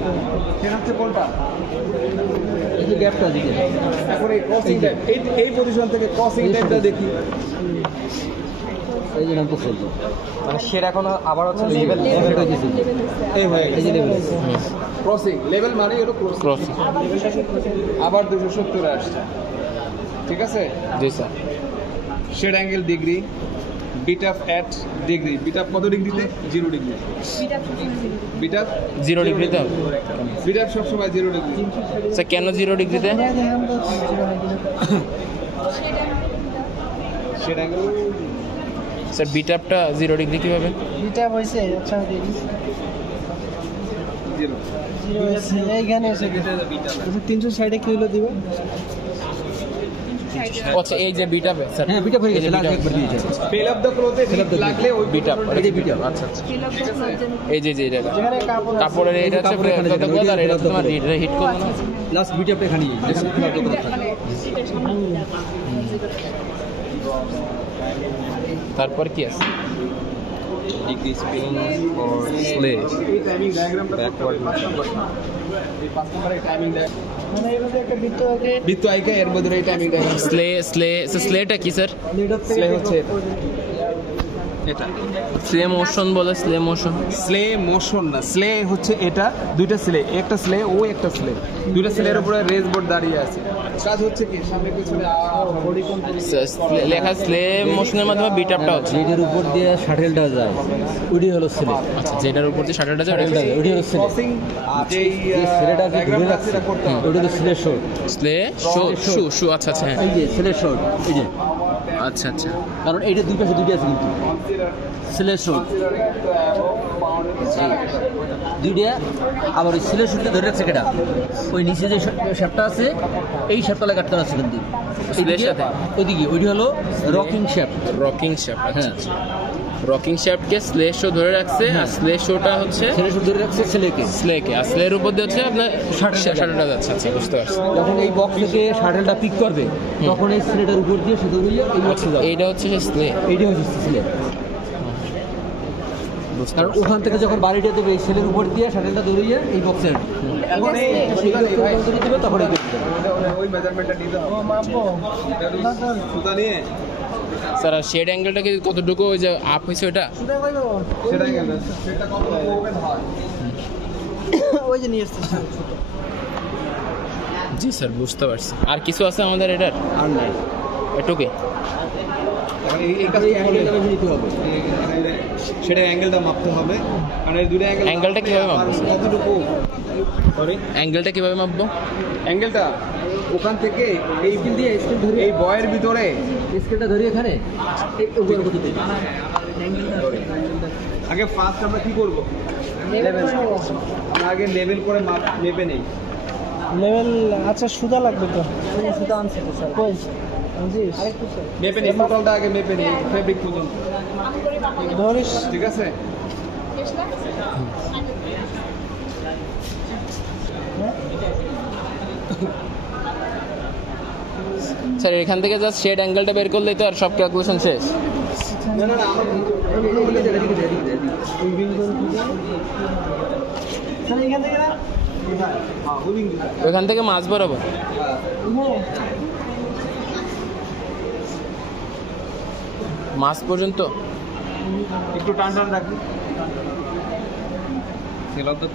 শেড হচ্ছে কোনটা? এই যে গ্যাপটা দিকে এখন এই ক্রসিং ট্যাব, এই পজিশন থেকে ক্রসিং ট্যাবটা দেখি। এই যে নামটা চলছে মানে সেটা এখন আবার হচ্ছে লেভেল হয়ে গেছে। এই হয়ে এই যে লেভেল ক্রসিং লেভেল মানে হলো ক্রসিং। আবার 270 আসছে। ঠিক আছে, জি sir. Shed angle degree, beat up at degree. Beat up কত ডিগ্রিতে? 0 ডিগ্রি। বিট আপ 0 ডিগ্রিতে। বিট আপ সবসময় 0 ডিগ্রি। স্যার কেন 0 ডিগ্রিতে? শেড অ্যাঙ্গেল স্যার বিট আপটা 0 ডিগ্রি কিভাবে? এটা হয়েছে আচ্ছা 0। এইখানে এসে 360 কি হলো দিবে? আচ্ছা এই যে বিট আপে স্যার। হ্যাঁ বিটা হয়ে গেছে লাস্ট একবার দিয়েছে ফেল অফ দ্য ক্লোথে লাগলে ওই বিট আপ। এই যে বিটা আচ্ছা আচ্ছা। ফিল আপ এই যে এটা যেখানে কাপড় আছে। কাপড়ের এটা হচ্ছে কাপড়ের এখানে যেটা, কত আর এটা তোমার হিট করবে না। লাস্ট বিটা এখানে তারপর কি আছে? ডিগ্রি স্পিন অর স্লে এই টাইমিং ডায়াগ্রামটা ব্যাকওয়ার্ড এই 5 নম্বরে টাইমিং ডায়াগ্রাম মানে এর মধ্যে একটা বৃত্ত আছে। বৃত্ত আইকা এর মধ্যে এই টাইমিং ডায়াগ্রাম স্লেটা কি স্যার? লিড অফ স্লে হচ্ছে এটা। স্লে মোশন বলে, স্লে মোশন। স্লে মোশন না, স্লে হচ্ছে এটা। দুইটা স্লে, একটা স্লে ও একটা স্লে, দুইটা স্লের উপরে রেস বোর্ড দাঁড়িয়ে আছে। কাজ হচ্ছে কি সামনে পিছনে বডি কন্ট্রোল। লেখা স্লে মোশনের মাধ্যমে বিট আপটা হচ্ছে। যেটার উপর দিয়ে শাটেলটা যায় ওইটি হলো স্লে। আচ্ছা যেটার উপর দিয়ে শাটারটা যায় শাটেলটা যায় ওইটি হলো স্লে। ক্রসিং যেই যে স্লেটা ধরে ডায়াগ্রামটা রাখছে সেটা করতে হবে। ওইটা হলো স্লে শর্ট। স্লে শু আচ্ছা আচ্ছা হ্যাঁ। এই যে স্লে শর্ট এই যে, আচ্ছা আচ্ছা। কারণ এইটা দুই পাশে দুইটা আছে কিন্তু স্লে শর্ট দুইটা। আবার ওই স্লে শর্টকে ধরে রাখছে কেটা? ওই নিচে যে শেপটা আছে এই শেপটা কাটতে আছে কিন্তু স্লের সাথে ওইদিকে ওইটি হলো রকিং শেপ। Rocking shape. হ্যাঁ রকিং শেপকে স্লে শো ধরে রাখছে আর স্লে শোটা হচ্ছে স্লে শর্ট ধরে রাখছে স্লেকে। স্লেকে, আর স্লের উপর দিয়ে হচ্ছে আপনার শাটারটা যাচ্ছে। আচ্ছা বুঝতে পারছি। যখন এই বক্স থেকে শাটেলটা পিক করবে তখন এই স্লেটার উপর দিয়ে সে দৌড়িয়ে এই বক্সে যাবে। এইটা হচ্ছে স্লে। এইটা হচ্ছে স্লে। কারণ ওখান থেকে যখন বাড়িটা দেবে এই সেলের উপর দিয়ে শাটেলটা দৌড়িয়ে এই বক্সে এখন এই দেবে তখন এই ওই মেজারমেন্টটা নিতে হবে। মাপবো সুতা নিয়ে স্যার শেড অ্যাঙ্গেলটা কি কতটুকু ওই যে আপ হয়েছে ওটা? সুদা কই দেবো? সেটাই গেল। সেটা কত ওপেন হয়? ওই যে নিয়ে আসছে ছোট। জি স্যার বুঝতে পারছি। আর কিছু আছে আমাদের এটার? আর নাই। এটুকুই। এখন এই কাজ এই অ্যাঙ্গেলটা বেশি নিতে হবে। সেটা অ্যাঙ্গেলটা মাপতে হবে। কারণ এই দুটো অ্যাঙ্গেল অ্যাঙ্গেলটা কিভাবে মাপবো? কতটুকু? সরি, অ্যাঙ্গেলটা কিভাবে মাপবো? অ্যাঙ্গেলটা ওখান থেকে এই স্কেল দিয়ে স্কেল ধরে এই বয়ের ভিতরে স্কেলটা ধরে এখানে এই উপরে কত দিই আগে ফার্স্ট আমরা কি করব? আমরা আগে লেভেল করে মেপে নেই। লেভেল আচ্ছা সুদা লাগবে তো। সুদা আনছে তো স্যার। কই? আনছিস? মেপে নেই, টোটালটা আগে মেপে নেই ফেব্রিক পর্যন্ত। ধরিস ঠিক আছে, স্যার এখান থেকে জাস্ট শেড অ্যাঙ্গেলটা বের করলেই তো আর সব ক্যালকুলেশন শেষ। না না না আমার স্যার এখান থেকে না? হ্যাঁ হুইং দিতে। ওখান থেকে মাছ বরাবর। মাছ পর্যন্ত। একটু টান টান রাখুন।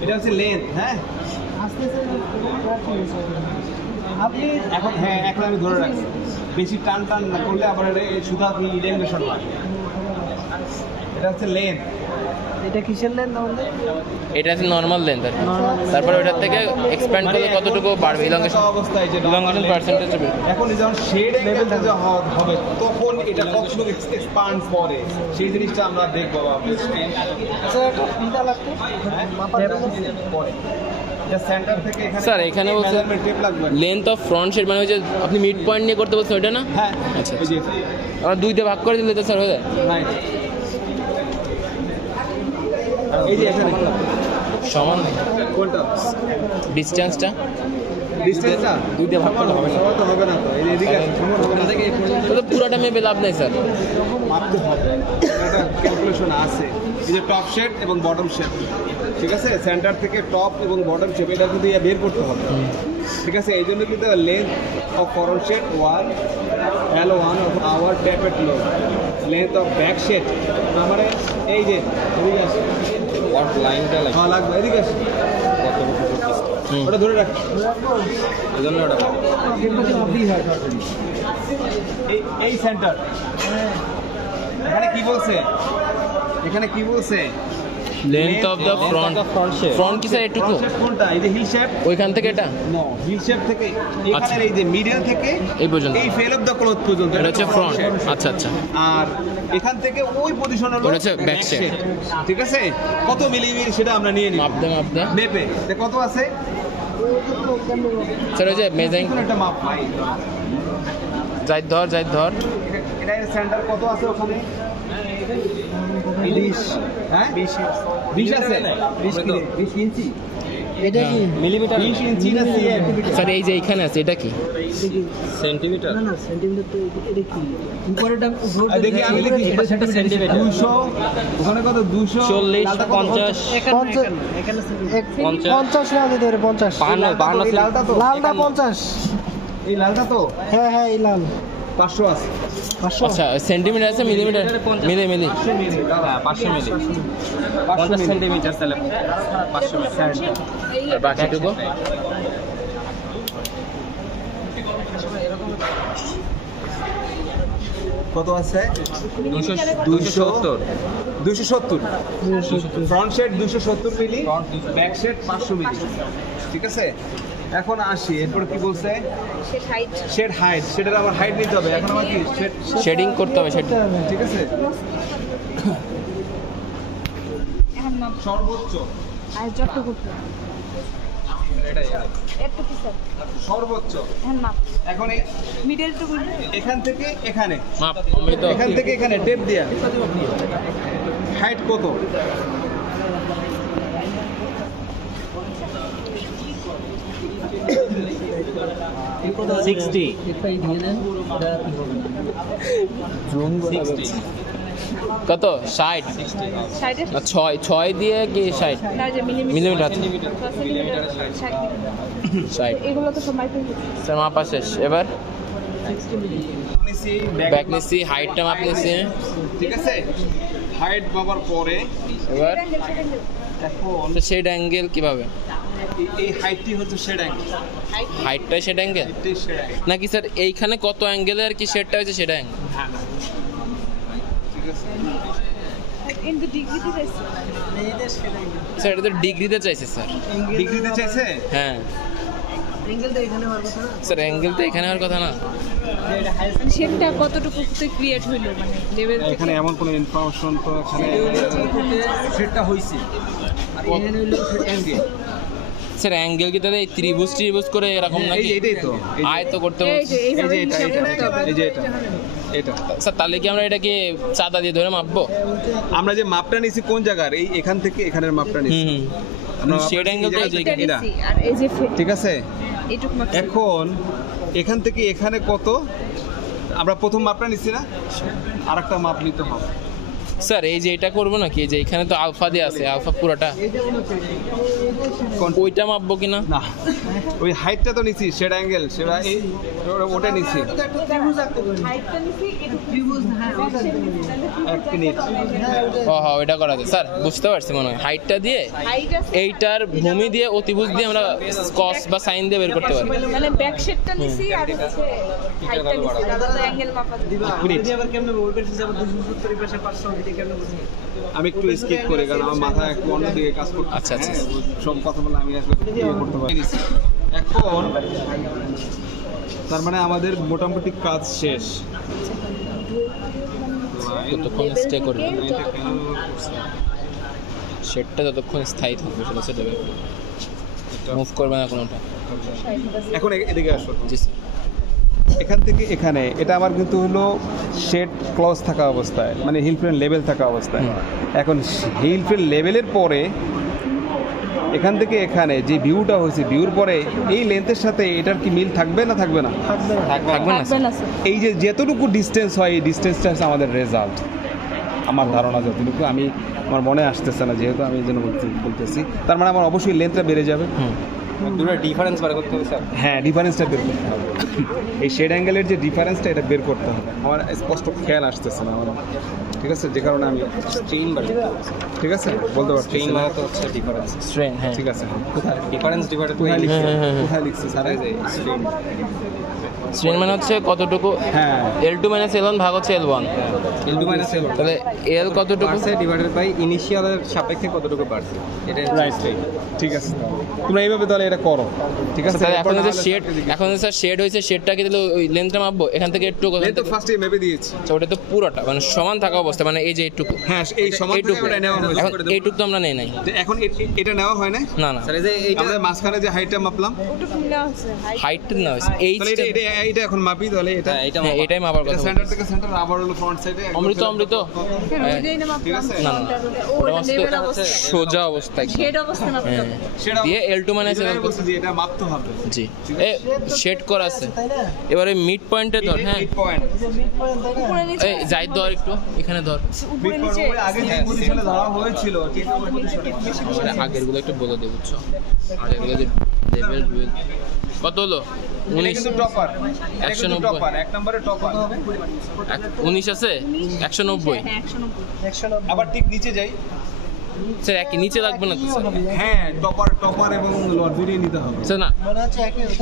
এটা হচ্ছে লেন্থ, হ্যাঁ আপনি এখন হ্যাঁ এখন আমি ধরে রাখছি, বেশি টান টান না করলে আবার সুতা ইলেমিনেশন হয়। এটা হচ্ছে লেন্থ। এটা কিসের লেন আমাদের? এটা আছে নর্মাল লেন্থ আর কি। তারপরে ওটার থেকে এক্সপ্যান্ড করলে কতটুকু বাড়বে ইলংগেশন, অবস্থায় যে ইলংগেশন পার্সেন্টেজ হবে। এখন যখন শেড অ্যাঙ্গেলটা যে হবে তখন এটা কতটুকু এক্সপান্ড করে সেই জিনিসটা আমরা দেখবো। আচ্ছা একটা ফিতা লাগতো মাপার জন্য। পরে এটা সেন্টার থেকে এখানে স্যার এখানে বলছে মেজারমেন্ট টেপ লাগবে। লেন্থ অফ ফ্রন্ট শেড, মানে ওই যে আপনি মিড পয়েন্ট নিয়ে করতে বলছেন ওইটা না? হ্যাঁ আচ্ছা এই যে আমরা 2 দিয়ে ভাগ করে দিলে তো স্যার হয়ে যায়। রাইট, এই যে এখানে সমান কোনটা ডিসটেন্সটা ডিসটেন্সটা 2 দিয়ে ভাগ করলে হবে না, সমান তো হবে না তো। এই যে এদিকে এখান থেকে এই পর্যন্ত তো পুরোটা মেপে লাভ নাই স্যার। মাপতে হবে, একটা ক্যালকুলেশন আছে। এই যে টপ শেড এবং বটম শেড, ঠিক আছে, সেন্টার থেকে টপ এবং বটম শেড এটা কিন্তু বের করতে হবে, ঠিক আছে। এই জন্য কিন্তু length of front shed 1, L1 of our tappet load, length of back shed মানে এই যে এদিকে আসে ওয়াট লাইনটা লাগে হ্যাঁ লাগবে, এদিকে আসে হুম। ওটা ধরে রাখ। এজন্য ওটা এই সেন্টার এখানে কি বলছে, এখানে কি বলছে length of the front, front কি স্যার এটুকু Front shape কোনটা? এই যে হিল শেপ, ওইখান থেকে এটা নো হিল শেপ থেকে আচ্ছা। এখানে এই যে মিডল থেকে এই পর্যন্ত, এই ফেল অফ দ্য ক্লথ পর্যন্ত এটা হচ্ছে ফ্রন্ট। shape। আচ্ছা আচ্ছা, আর এখান থেকে ওই পজিশন হলো ওটা হচ্ছে back shape। ঠিক আছে, কত মিলিমিটার সেটা আমরা নিয়ে নিব মাপ দে মেপে। তে কত আছে স্যার। ওই যে মেজারিং কোন একটা মাপ পাই, যাই ধর এটা সেন্টার কত আছে ওখানে 20, হ্যাঁ 20 আছে 20 ইঞ্চি। এটা কি মিলিমিটার 20 ইঞ্চি না সিএম স্যার। এই যে এখানে আছে এটা কি? সেন্টিমিটার না না সেন্টিমিটার তো এটা কি উপরেটা দেখি আমি লিখি এটা সেন্টিমিটার 200 ওখানে কত 200 40 লালটা কত? 50 এখানে 50 50 না দিতে পারে 50 52 এই লালটা তো লালটা 50 এই লালটা তো হ্যাঁ হ্যাঁ এই লাল 500 আছে 500 আচ্ছা সেন্টিমিটার আছে মিলিমিটার, মিলি 500 মিলি দাদা 500 মিলি 50 সেন্টিমিটার তাহলে 500 মিলি আর বাকিটুকু কত আছে 270 270 ফ্রন্ট শেড 270 মিলি, ব্যাক শেড 500 মিলি, ঠিক আছে। এখন আসি এরপর কি বলছে শেড হাইট, শেডের আবার হাইট নিতে হবে। এখন আমার কি শেড, শেডিং করতে হবে সেটা। ঠিক আছে, সর্বোচ্চ আর যতটুকু একটু কি স্যার সর্বোচ্চ হ্যাঁ না এখন মিডল টু মিডল এখান থেকে এখানে, মাপ আমি তো এখান থেকে এখানে টেপ দিয়া হাইট কত? কত 60 সাইডে না 6 দিয়ে কি 60 না যে মিলিমিটার সেন্টিমিটার 60। এগুলো তো সবাই তো স্যার মাপা শেষ। এবার নিছি ব্যাক নিচ্ছি, হাইটটা মাপ নিচ্ছি। ঠিক আছে, হাইট বাবার পরে এবার এখন শেড অ্যাঙ্গেল কিভাবে? এই হাইটটি হচ্ছে শেড অ্যাঙ্গেল, হাইটটাই শেড অ্যাঙ্গেল এটাই শেড অ্যাঙ্গেল। নাকি স্যার এইখানে কত অ্যাঙ্গেলে আর কি শেডটা হয়েছে সেটা অ্যাঙ্গেল? হ্যাঁ ঠিক আছে, in the degree this sir এটা তো ডিগ্রিতে চাইছে স্যার। ডিগ্রিতে চাইছে। হ্যাঁ অ্যাঙ্গেলটা এখানে হওয়ার কথা না স্যার অ্যাঙ্গেল তো এখানে হওয়ার কথা না। শেপটা কতটুকু ক্রিয়েট হইলো মানে লেভেল এখানে এমন কোনো ইনফরমেশন তো এখানে সেটটা হইছে আর এখানে হইলো অ্যাঙ্গেল। স্যার অ্যাঙ্গেল কি তাহলে এই ত্রিভুজ করে এরকম নাকি? এইটাই তো আয়ত করতে এই যে এই এইভাবে যে এটা হিসাব করতে হবে। এই যে এটা এটা স্যার তাহলে কি আমরা এটাকে চাঁদা দিয়ে ধরে মাপবো? আমরা যে মাপটা নিছি কোন জায়গার, এই এখান থেকে এখানের মাপটা নিছি আমরা। শেড অ্যাঙ্গেলটা যে এইটা এটা নিছি, আর এই যে ঠিক আছে। এইটুকু মাপ এখন এখান থেকে এখানে কত আমরা প্রথম মাপটা নিছি না, আরেকটা মাপ নিতে হবে। স্যার এই যে এটা করবো নাকি, এই যে এখানে তো আলফা দিয়ে আছে, আলফা পুরোটা ওইটা মাপবো কিনা? না, ওই হাইটটা তো নিছি, সেটা অ্যাঙ্গেল সেটা ওটা নিছি। হাইটটা নিছি, এটা ত্রিভুজ না, হ্যাঁ এক মিনিট, ও হ্যাঁ ওইটা করা যায় স্যার, বুঝতে পারছি মনে হয়। হাইটটা দিয়ে হাইট আছে, এইটার ভূমি দিয়ে অতিভুজ দিয়ে আমরা কস বা সাইন দিয়ে বের করতে পারি। মানে ব্যাক শেপটা নিছি আর হচ্ছে হাইটটা নিছি, তারপর অ্যাঙ্গেল মাপা দিই। যদি আবার কেমনে ওই পাশে যাব 270 এই পাশে 500 এটা কেমনে বুঝি? আমি একটু স্কিপ করি কারণ আমার মাথা একটু অন্যদিকে কাজ করছে। আচ্ছা, আচ্ছা। সব কথা বলে আমি আসলে ইয়ে করতে পারি। এখন তার মানে আমাদের মোটামুটি কাজ শেষ। ততক্ষণ স্টে করবে, শেডটা যতক্ষণ স্থায়ী থাকবে সেটা সেটা মুভ করবে না কোনোটা। এখন এদিকে আসো, জি স্যার। এখান থেকে এখানে এটা আমার কিন্তু হলো শেড ক্লজ থাকা অবস্থায়, মানে হিল ফ্রেন লেভেল থাকা অবস্থায়। এখন হিল ফ্রেন লেভেলের পরে এখান থেকে এখানে যে ভিউটা হয়েছে, ভিউর পরে এই লেন্থের সাথে এটার কি মিল থাকবে না থাকবে না? থাকবে না স্যার। এই যে যতটুকু ডিস্টেন্স হয় এই ডিস্টেন্সটা হচ্ছে আমাদের রেজাল্ট, আমার ধারণা যতটুকু, আমি আমার মনে আসতেছে না যেহেতু আমি এই জন্য বলতেছি। তার মানে আমার অবশ্যই লেন্থটা বেড়ে যাবে। দুটো ডিফারেন্স বার করতে হবে স্যার। হ্যাঁ, ডিফারেন্সটা বের করতে হবে। এই শেড অ্যাঙ্গেলের যে ডিফারেন্সটা এটা বের করতে হবে, আমার স্পষ্ট খেয়াল আসতেছে না আমার, ঠিক আছে? যে কারণে আমি স্ট্রেইন বার করতে হবে। ঠিক আছে বলতে পারছি স্ট্রেইন মানে তো হচ্ছে ডিফারেন্স। স্ট্রেন, হ্যাঁ ঠিক আছে। কোথায় ডিফারেন্স ডিভাইডেড বাই কোথায় লিখছি? হ্যাঁ, হ্যাঁ, হ্যাঁ। কোথায় লিখছি স্যার? এই যে স্ট্রেন। স্ট্রেন মানে হচ্ছে কতটুকু, হ্যাঁ, L2 মাইনাস L1 ভাগ হচ্ছে L1, L2 মাইনাস L1 তাহলে L কতটুকু? পারছে ডিভাইডেড বাই ইনিশিয়ালের সাপেক্ষে কতটুকু পারছে, এটা রাইট, ঠিক আছে। তোমরা এইভাবে তাহলে এটা করো, ঠিক আছে? তাহলে এখন যে শেড, এখন স্যার শেড হয়েছে, শেডটাকে দিলে ওই লেন্থটা মাপবো এখান থেকে একটু, এই তো ফার্স্টে মেপে দিয়েছি। ওটা তো পুরোটা মানে সমান থাকা অবস্থা, মানে এই যে এইটুকু, হ্যাঁ, এই সমান থেকে এইটুকু, ওটা নেওয়া হয়েছে। এখন এইটুকু তো আমরা নেই নাই, যে এখন এটা নেওয়া হয় না, না না স্যার এই যে এইটা আমাদের মাঝখানে যে হাইটটা মাপলাম, ওটুকু নেওয়া হচ্ছে হাইট। হাইটটা না হয়েছে এই তাহলে এটা এখন মাপি, তাহলে এটা হ্যাঁ, এটা হ্যাঁ, এটাই মাপার কথা বলছি। সেন্টার থেকে সেন্টার আবার হলো ফ্রন্ট সাইডে অমৃত অমৃত কেন হ্যাঁ, ওইটাই না মাপলাম? ঠিক আছে। না, না, ও ওটা এটা লেভেল অবস্থা, সোজা অবস্থা একদম। শেড অবস্থা মাপতে হ্যাঁ, হবে। সেটা দিয়ে L2 মাইনাস আমি L1 বলছি যে এটা মাপতে হবে। জি, এ শেড করা আছে, এবারে মিড পয়েন্টে ধর। হ্যাঁ, মিড পয়েন্ট, উপরে নিচে, এই যাই ধর একটু, এখানে ধর, উপরে নিচে আগে যে পজিশনে ধরা হয়েছিল ঠিক ওই পজিশনে। আমাদের আগের গুলো একটু বলে দে, বুঝছো? আগের গুলো যে লেভেল কত হলো? 19 কিন্তু টপার, 190 টপার, এক নম্বরে টপার। 19 আছে 190। হ্যাঁ 190। আবার ঠিক নিচে যাই। স্যার একই নিচে লাগবে না তো স্যার? হ্যাঁ, টপার এবং লর দুটোই নিতে হবে। স্যার না,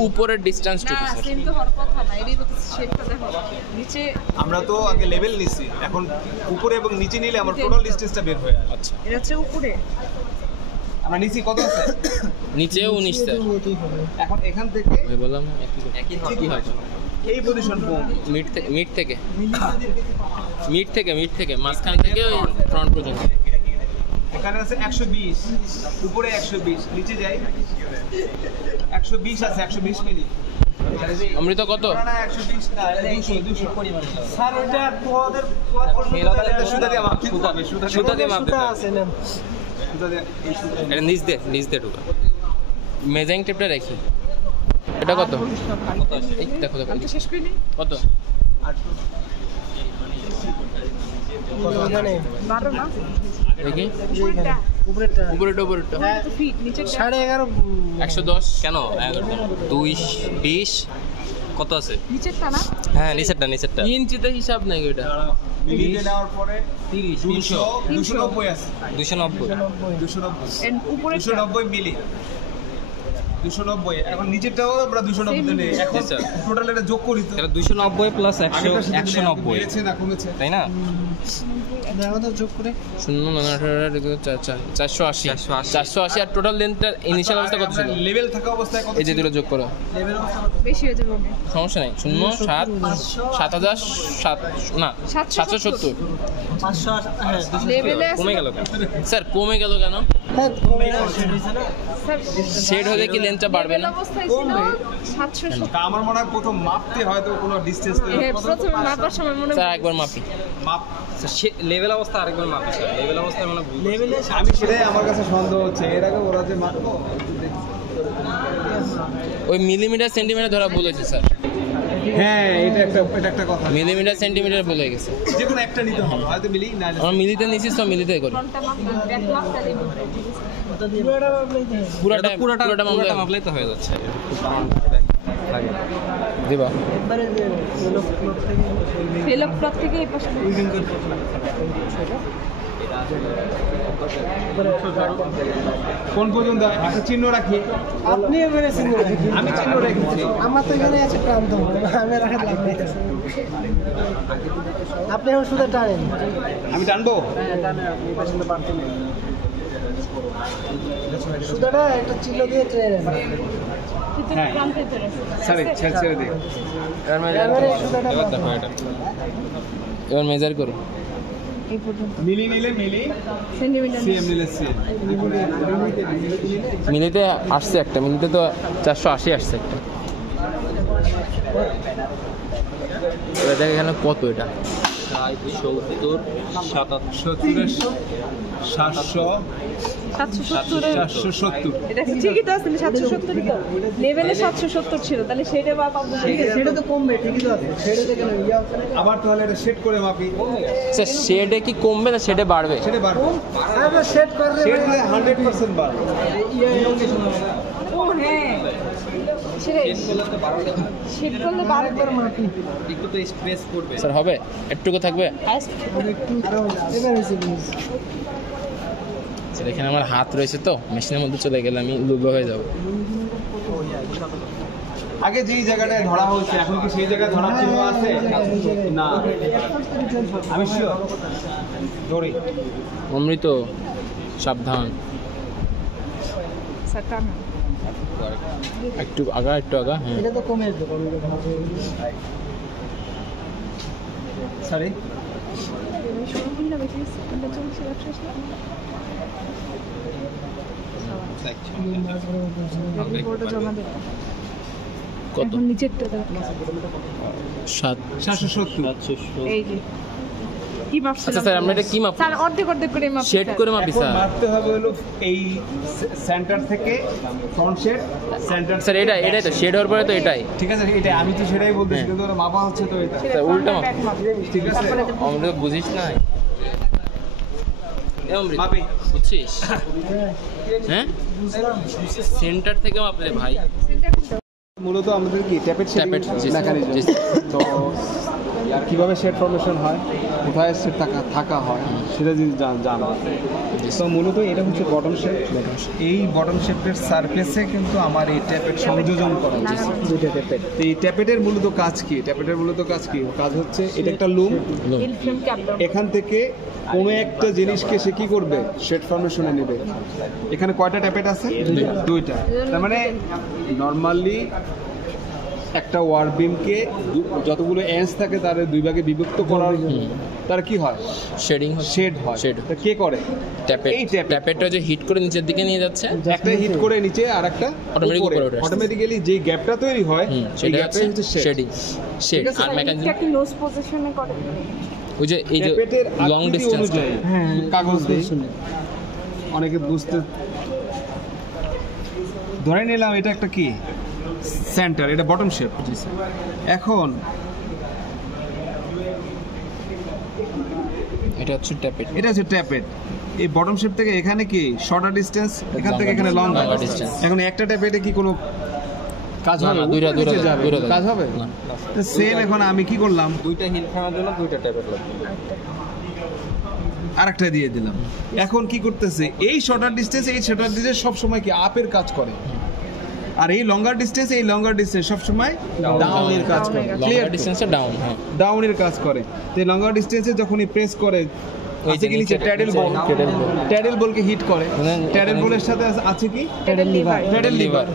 উপরের ডিস্টেন্স না টুকু স্যার। সেম তো হওয়ার কথা না, এটাই বলতে শেডটা দেখো নিচে। আমরা তো আগে লেভেল নিছি, এখন উপরে এবং নিচে নিলে আমার টোটাল ডিসটেন্সটা বের হয়ে আসে। আচ্ছা, এটা হচ্ছে উপরে, আমরা নিচি কত আছে? নিচেও 19 স্যার। এখন এখান থেকে আমি বললাম একই হবে। এই পজিশন পর্যন্ত মিড থেকে মাঝখান থেকে ওই ফ্রন্ট পর্যন্ত। এখানে আছে 120, উপরে 120, নিচে যাই 120 আছে, 120 মিলি। অমৃত কত? না 120 না, 200 স্যার ওইটা তোমাদের সুতা দিয়ে মাপতে হবে, সুতা দিয়ে মাপ দিতে হবে। সুতা দিয়ে এই সুতা এটা নিচ দিয়ে ঢুকা, মেজারিং টেপটা রাখি। এটা কত? এই দেখো আমি তো শেষ করিনি। কত? 12 না দেখি উপরেরটা, উপরেটা তো ফিট নিচে 11.5 110 কেন 220 কত আছে? নিচেরটা না, হ্যাঁ নিচেরটা ইঞ্চিতে হিসাব নাই ওটা। মিলিতে নেওয়ার পরে 300 290 আছে, 290 290 এন্ড উপরে 290 মিলি, 290। এখন নিচেরটাও আমরা 290 নেই। এখন আচ্ছা। টোটাল এটা যোগ করি তো, এটা 290 প্লাস আগেরটার সাথে 190 বেড়েছে না কমেছে? তাই না? দেখো তো যোগ করে 480 আর টোটাল লেন্থটা ইনিশিয়াল অবস্থা কত ছিল? লেভেল থাকা অবস্থায় কত এই যে দুটো যোগ করো, বেশি হয়ে যাবে ওকে। সমস্যা নাই। 7000 না 770 লেভেলে কমে গেল কেন? স্যার কমে গেল কেন? শেড হলে কি লেন্থটা বাড়বে না? অবস্থায় ছিল 770। তা আমার মনে হয় প্রথম মাপতে হয়তো কোনো ডিসটেন্স প্রথমে মাপার সময় মনে স্যার একবার মাপি। মাপ, লেভেল অবস্থা আরেকবার মাপি স্যার, লেভেল অবস্থায় মানে লেভেলে আমি সেটাই আমার কাছে সন্দেহ হচ্ছে। এর আগে ওরা যে মাপবো ওই মিলিমিটার সেন্টিমিটার ধরা ভুল হয়েছে স্যার। হ্যাঁ এটা একটা কথা, মিলিমিটার সেন্টিমিটার ভুল হয়ে গেছে। যে কোনো একটা নিতে হবে, হয়তো মিলি না আমার মিলিতে নিছিস তো মিলিতে করি। ফ্রন্টটা মাপ ব্যাক মাপ তাহলে পুরোটা মাপলেই তো হয়ে যাচ্ছে। দিবা একবারে যে ফেলক প্লট থেকে এই পাশে কোন পর্যন্ত একটা চিহ্ন রাখি। আপনি এবারে চিহ্ন রাখেন। আমি চিহ্ন রেখেছি। আমার তো এখানে আছে প্রান্ত, আমি রাখার লাভ নেই। আপনি এখন শুধু টানেন। আমি টানবো। সুতাটা একটা চিহ্ন দিয়ে ট্রেন হ্যাঁ প্রান্তে ধরে ছেড়ে দিই। এবারে সুতাটা এবার মেজার করি। এই পর্যন্ত মিলি নিলে মিলি, সেন্টিমিটার সিএম নিলে সিএম। মিলিতে আসছে একটা, মিলিতে তো 480 আসছে একটা। এবার দেখ এখানে কত এটা 70 770 এটা ঠিকই তো আছে 770 তো লেভেলে 770 ছিল, তাহলে সেটা বা পাবো সেটা তো কমবে, ঠিকই তো আছে। সেটা থেকে না ইয়া হচ্ছে না। আবার তাহলে এটা সেট করে মাপি। শেডে কি কমবে না শেডে বাড়বে? সেটা বাড়বে, আমরা সেট করলে সেট হলে 100% বাড়বে। ইয়া লোকেশন হবে। ও হ্যাঁ সেটাই সেট করলে বারবার মাপি একটু তো স্ট্রেস করবে। স্যার হবে একটুকু থাকবে একটু এবার হয়েছে প্লিজ। স্যার এখানে আমার হাত রয়েছে তো, মেশিনের মধ্যে চলে গেলে আমি লুবো হয়ে যাব। আগে যেই জায়গাটায় ধরা হয়েছে এখন কি সেই জায়গায় ধরার চিহ্ন আছে? না, আমি শিওর। দড়ি অমৃত সাবধান, সাকান একটু আগা হ্যাঁ। এটা তো কমে আসবে সরি শুরুগুলো বেশি এটা চলছে ব্যবসা রিপোর্টে জমা দেব। কত? এখন নিচেরটা দেখ 770। এই যে কি মাপছিলাম? আচ্ছা স্যার আমরা এটা কি মাপ স্যার অর্ধেক করে মাপছি শেড স্যার। করে মাপি এখন স্যার? মাপতে হবে হলো এই সেন্টার থেকে ফ্রন্ট শেড, সেন্টার স্যার এটাই তো শেড হওয়ার পরে তো এটাই। ঠিক আছে, এটা আমি তো সেটাই বলতেছি, কিন্তু ওরা মাপা হচ্ছে তো এটা। সেটা স্যার, উল্টা front and মাপ। back মাপ। ঠিক আছে, অমৃত বুঝিস না? এ অমৃত, মাপি। বুঝছিস? হ্যাঁ সেন্টার থেকে মাপলে ভাই। মূলত আমাদের কি ট্যাপেট শেডিং ট্যাপেট, জি স্যার, মেকানিজম। জি স্যার। তো কিভাবে শেড ফর্মেশন হয়, কোথায় শেড থাকা হয় সেটা যদি জানা। তো মূলত এটা হচ্ছে বটম শেড। এই বটম শেডের সারফেসে কিন্তু আমার এই ট্যাপেট সংযোজন করা হচ্ছে। দুটো ট্যাপেট। তো এই ট্যাপেটের মূলত কাজ কি? কাজ হচ্ছে এটা একটা লুম, হিল ফ্রেম ক্যাপ দাও। এখান থেকে কোনো একটা জিনিসকে সে কি করবে, শেড ফর্মেশনে নেবে। এখানে কয়টা ট্যাপেট আছে? দুইটা। তার মানে নর্মালি একটা ওয়ার বিমকে যতগুলো এন্স থাকে তার দুই ভাগে বিভক্ত করার তার কি হয়, শেডিং শেড হয়। শেড তা কে করে? ট্যাপেট। এই ট্যাপেট। ট্যাপেটটা যে হিট করে নিচের দিকে নিয়ে যাচ্ছে, একটা হিট করে নিচে আর একটা Automatic উপরে উঠে আসছে। অটোমেটিক্যালি যে গ্যাপটা তৈরি হয় সেই সেটা গ্যাপটাই হচ্ছে শেড। শেডিং। শেড ঠিক আছে? আর মেকানিজম এটা কি নোজ পজিশনে করে? ওই যে এই যে ট্যাপেটের লং আকৃতি ডিসটেন্স। অনুযায়ী হ্যাঁ কাগজ দিয়ে অনেকে বুঝতে ধরে নিলাম এটা একটা কি সেন্টার, এটা বটম শেপ। এখন এটা হচ্ছে ট্যাপেট। এটা হচ্ছে ট্যাপেট। এই বটম শেপ থেকে এখানে কি শর্টার ডিসটেন্স, এখান থেকে এখানে লং Longer distance। এখন একটা ট্যাপেটে কি কোনো কাজ না, হবে? না, দুইটা উপরে নিচে যাবে, দুইটা কাজ হবে না। সেম। এখন আমি কি করলাম, দুইটা হিল ফ্রেমের জন্য দুইটা ট্যাপেট লাগবে। আরেকটা দিয়ে দিলাম। এখন কি করতেছে, এই শর্টার ডিসটেন্স সব সময় কি আপের কাজ করে, আর এই লঙ্গার ডিসটেন্স সব সময় ডাউনের কাজ করে। ক্লিয়ার? লং ডিসটেন্সে ডাউন, হ্যাঁ। ডাউনের কাজ করে। তো এই লঙ্গার ডিসটেন্সে যখনই প্রেস করে আছে কি নিচে ট্যাডেল বল, ট্যাডেল বলকে হিট করে। ট্যাডেল বলের সাথে আছে কি ট্যাডেল লিভার। ট্যাডেল লিভার।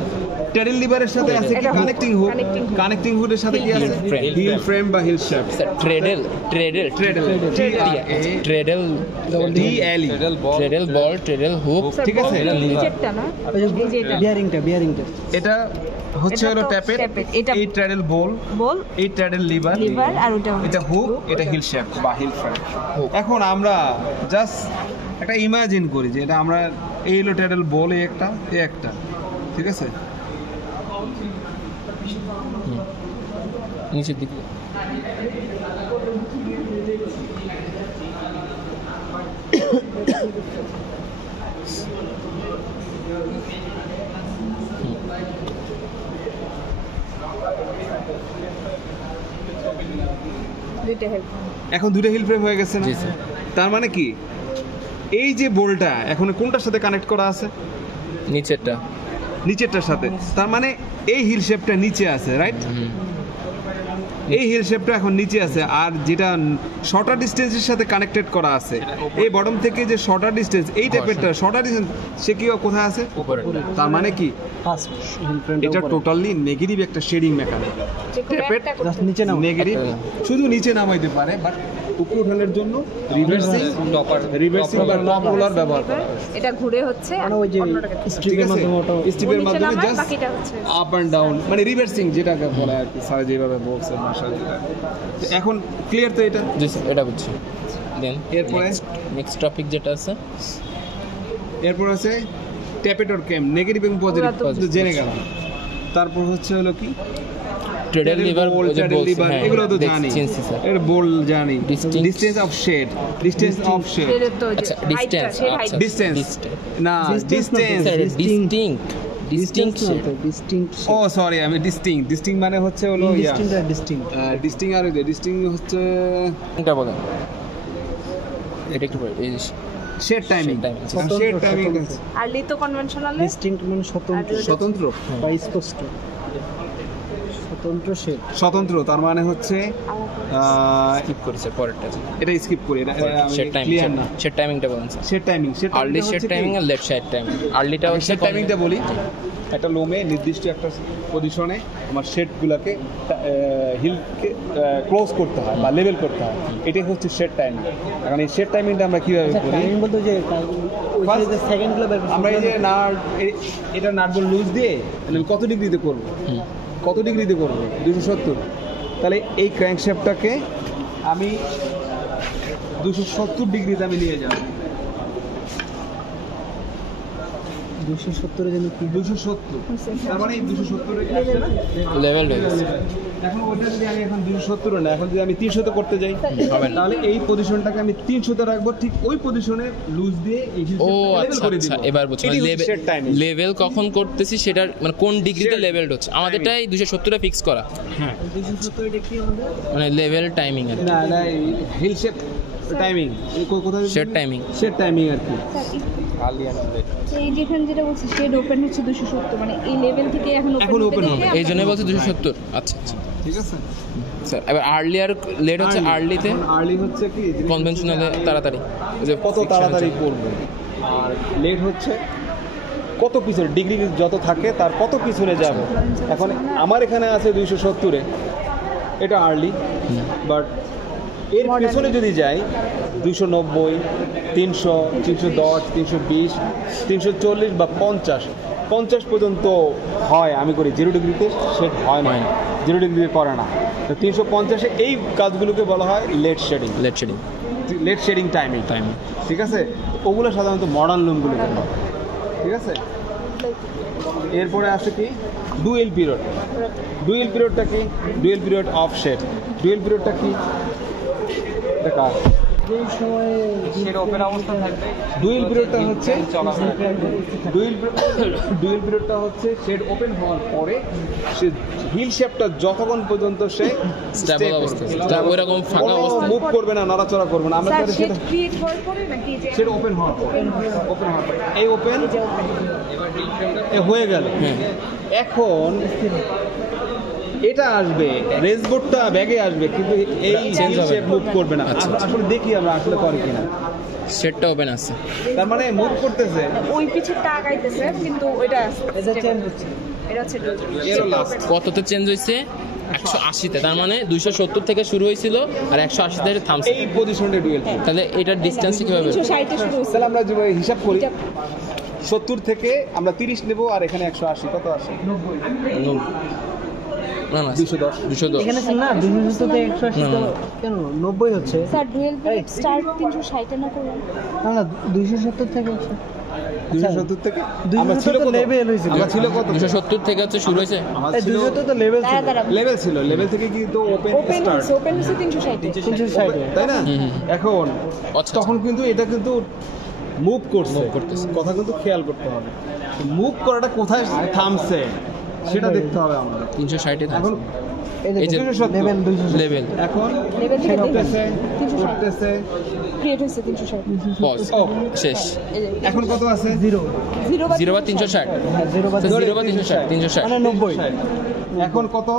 ট্যাডেল লিভারের সাথে আছে কি এটা hook, connecting hook. connecting hook। Connecting হুকের সাথে কি আছে Heel frame। হিল ফ্রেম বা heel shaft. Sir treadle treadle treadle DLE treadle bowl, treadle hook. Sir, ঠিক আছে? বলটা নিচেরটা না? এই যে এটা। বিয়ারিংটা এটা হচ্ছে এটা হলো তো ট্যাপেট। ট্যাপেট, এটা- এই ট্যাডেল বল, বল, এই ট্যাডেল লিভার, লিভার আর ওটা এটা হুক, এটা হিল শ্যাফট বা হিল ফ্রেম। এখন আমরা জাস্ট একটা ইমাজিন করি যে এটা আমরা এই হলো ট্যাডেল বল, এই একটা, ঠিক আছে? নিচের দিকে দুইটা হেল্প এখন দুটো হিল ফ্রেম হয়ে গেছে না? জি স্যার। তার মানে কি এই যে বোল্টটা এখন কোনটার সাথে কানেক্ট করা আছে? নিচেরটা নিচেরটার সাথে। তার মানে এই হিল শেপটা নিচে আছে, রাইট? এই হিল শেপটা এখন নিচে আছে, আর যেটা শর্টার ডিস্টেন্সের সাথে কানেক্টেড করা আছে এই বটম থেকে যে শর্টার ডিস্টেন্স এই টাইপেরটা শর্টার ডিস্টেন্স সে কি কোথায় আছে? উপরে তার মানে কি ফার্স্ট হিল ফ্রেম এটা টোটালি নেগেটিভ একটা শেডিং মেকানিজম। জাস্ট নিচে নাও। নেগেটিভ শুধু নিচে নামাইতে পারে, বাট উপরে ওঠানোর জন্য রিভার্সিং বা টপ রোলার ব্যবহার করা হয়। এটা ঘুরে হচ্ছে মানে ওই যে অন্যটাকে ঠিক স্ট্রিপের আছে? মাধ্যমে ওটা স্টিপের নিচে মাধ্যমে নামায়, জাস্ট বাকিটা হচ্ছে আপ অ্যান্ড ডাউন, মানে রিভার্সিং যেটাকে বলে আর কি, স্যার যেভাবে বলছে মার্শাল যেটা। তো এখন ক্লিয়ার তো এটা? জি স্যার, এটা বুঝছি। দেন এরপরে? নেক্সট টপিক যেটা আছে এরপর আছে ট্যাপেটর ক্যাম, নেগেটিভ এবং পজিটিভ ওরা তো জেনে গেলাম। তারপর হচ্ছে হলো কি ট্রেডেল লিভার এগুলো তো জানি, চিনছি স্যার। এর বোল জানি, Distinct. Distance of shed, distance of shed, এদের তো আচ্ছা ডিসটেন্স, আচ্ছা ডিসটেন্স না Distance না তো, ডিসটেন্স, ডিস্টিংক্ট ডিস্টিংক্ট ও সরি আমি ডিস্টিং মানে হচ্ছে হলো ইয়া ডিস্টিংক্ট ডিস্টিং আর ডিস্টিং হচ্ছে এটা বলেন, এটা একটু পরে এই shed timing, Shade timing. Shed timing early তো কনভেনশনালে ডিস্টিংক্ট মানে স্বতন্ত্র স্বতন্ত্র, বা স্পষ্ট স্বতন্ত্র শেড। স্বতন্ত্র তার মানে হচ্ছে স্কিপ করেছে পরেরটা। এটা স্কিপ করি, এটা শেড টাইমিং, ক্লিয়ার না। শেড টাইমিংটা বলেন sir. Shed timing, early shed timing আর লেট শেড টাইমিং। আর্লিটা হচ্ছে শেড টাইমিংটা বলি, একটা লোমে নির্দিষ্ট একটা পজিশনে আমার শেডগুলোকে হিলকে ক্লোজ করতে হয় বা লেভেল করতে হয়, এটাই হচ্ছে শেড টাইমিং। এখন এই শেড টাইমিংটা আমরা কিভাবে করি? টাইমিং বলতে যে ওই যে সেকেন্ডগুলো বের আমরা এই যে এটা নাট বল লুজ দিয়ে আমি কত ডিগ্রিতে করব, কত ডিগ্রিতে করব? 270। তাহলে এই ক্র্যাঙ্কশ্যাফটটাকে আমি 270 ডিগ্রিতে আমি নিয়ে যাব। 270 এর জন্য কি 270, তার মানে এই 270 লেভেল হয়ে গেছে। এখন ওটা যদি আমি এখন 270 না, এখন যদি আমি 300 করতে যাই হবে না। তাহলে এই পজিশনটাকে আমি 300 রাখবো, ঠিক ওই পজিশনে লুজ দিয়ে এই ও আচ্ছা আচ্ছা, এবার বুঝছি। Shade timing. লেভেল কখন করতেছি সেটার মানে কোন ডিগ্রিতে লেভেল হচ্ছে, আমাদেরটাই 270 ফিক্স করা, 270 এটা কি আমাদের মানে লেভেল টাইমিং আর না না হিল শেপ টাইমিং, কোথায় শেড টাইমিং। শেড টাইমিং আর কি। এই যেখানে যেটা বলছি শেড ওপেন হচ্ছে 270, মানে এই লেভেল থেকে এখন এখন open ওপেন হবে। এই জন্যই বলছে 270। আচ্ছা আচ্ছা ঠিক আছে স্যার। এবার আর্লি আর লেট হচ্ছে আর্লিতে আর্লি হচ্ছে কি কনভেনশনালে তাড়াতাড়ি, ওই যে কত তাড়াতাড়ি করবো, আর লেট হচ্ছে কত পিছনে ডিগ্রি যত থাকে তার কত পিছনে যাব। এখন আমার এখানে আছে 270-এ, এটা আর্লি, বাট এর পিছনে যদি যাই 290, 300, 310, 320, 340 বা 50 পর্যন্ত হয় আমি করি। 0 ডিগ্রিতে সেট হয় না, 0 ডিগ্রিতে করে না। তো 350-এ এই কাজগুলোকে বলা হয় late shedding, late shedding timing. ঠিক আছে, ওগুলো সাধারণত মডার্ন লুমগুলো বলা হয়। ঠিক আছে, এরপরে আসে কি ডুয়েল পিরিয়ড। ডুয়েল পিরিয়ডটা কি? Dwell period of shed. Dwell পিরিয়ডটা কি? দেখা যেই সময়ে ডুয়েল পিরিয়ডটা হচ্ছে ডুয়েল পিরিয়ডটা হচ্ছে শেড ওপেন হওয়ার পরে সে হিল শেপটা যতক্ষণ পর্যন্ত সে স্টেবল অবস্থা, ওইরকম ফাঁকা অবস্থা মুভ করবে না, নড়াচড়া করবে না। আমরা স্যার তাহলে শেড সেটা ক্রিয়েট হওয়ার পরে নাকি যে সেটা ওপেন হওয়ার পর, ওপেন হওয়ার পর এই ওপেন হয়ে গেল। এখন এটা আসবে, রেসবোর্ডটা ব্যাগে আসবে, কিন্তু এই Change হবে। শেপ মুভ করবে না। আচ্ছা, আচ্ছা। আসলে দেখি আমরা আসলে করে কিনা। শেডটা ওপেন আছে। তার মানে মুভ করতেছে, ওই পিছুটা আগাইতেছে কিন্তু ওইটা এটা চেঞ্জ হচ্ছে। এটা হচ্ছে এরও লাস্ট কততে চেঞ্জ হয়েছে? 180-তে। তার মানে 270 থেকে শুরু হয়েছিল আর 180 থেকে থামছে। এই পজিশনে ডুয়েল। তাহলে এটার ডিসটেন্স কিভাবে? 360 শুরু হচ্ছে। তাহলে আমরা যে হিসাব করি 70 থেকে আমরা 30 নেব, আর এখানে 180, কত আসে? না না 210। 210 এখানে ছিল না 270 তে 180 তো কেন 90 হচ্ছে। স্যার ডুয়েল পিরিয়ড স্টার্ট 360 এ না করুন। না না 270 থেকে 100 270 থেকে 270 আমরা ছিল তো কত? level হয়েছে। আমরা ছিল কত? 270 থেকে হচ্ছে শুরু হয়েছে। আমার এই ছিল 270 তো লেভেল ছিল। দাঁড়া লেভেল ছিল, লেভেল থেকে কিন্তু ওপেন ওপেন স্টার্ট, হচ্ছে 360 360 এ। তাই না? এখন আচ্ছা। তখন কিন্তু এটা কিন্তু মুভ করছে, কথা কিন্তু খেয়াল করতে হবে। মুভ করাটা কোথায় থামছে সেটা দেখতে হবে আমাদের। 360 এ এখন এই যে 270 লেভেল 270 লেভেল এখন লেভেল থেকে করতেছে 360 করতেছে ক্রিয়েট হচ্ছে 360 পজ ও, শেষ। এই যে এখন কত আছে? 0 0 বা 360, হ্যাঁ 0 বা 0 বা 360, 360 মানে 90 এখন কত?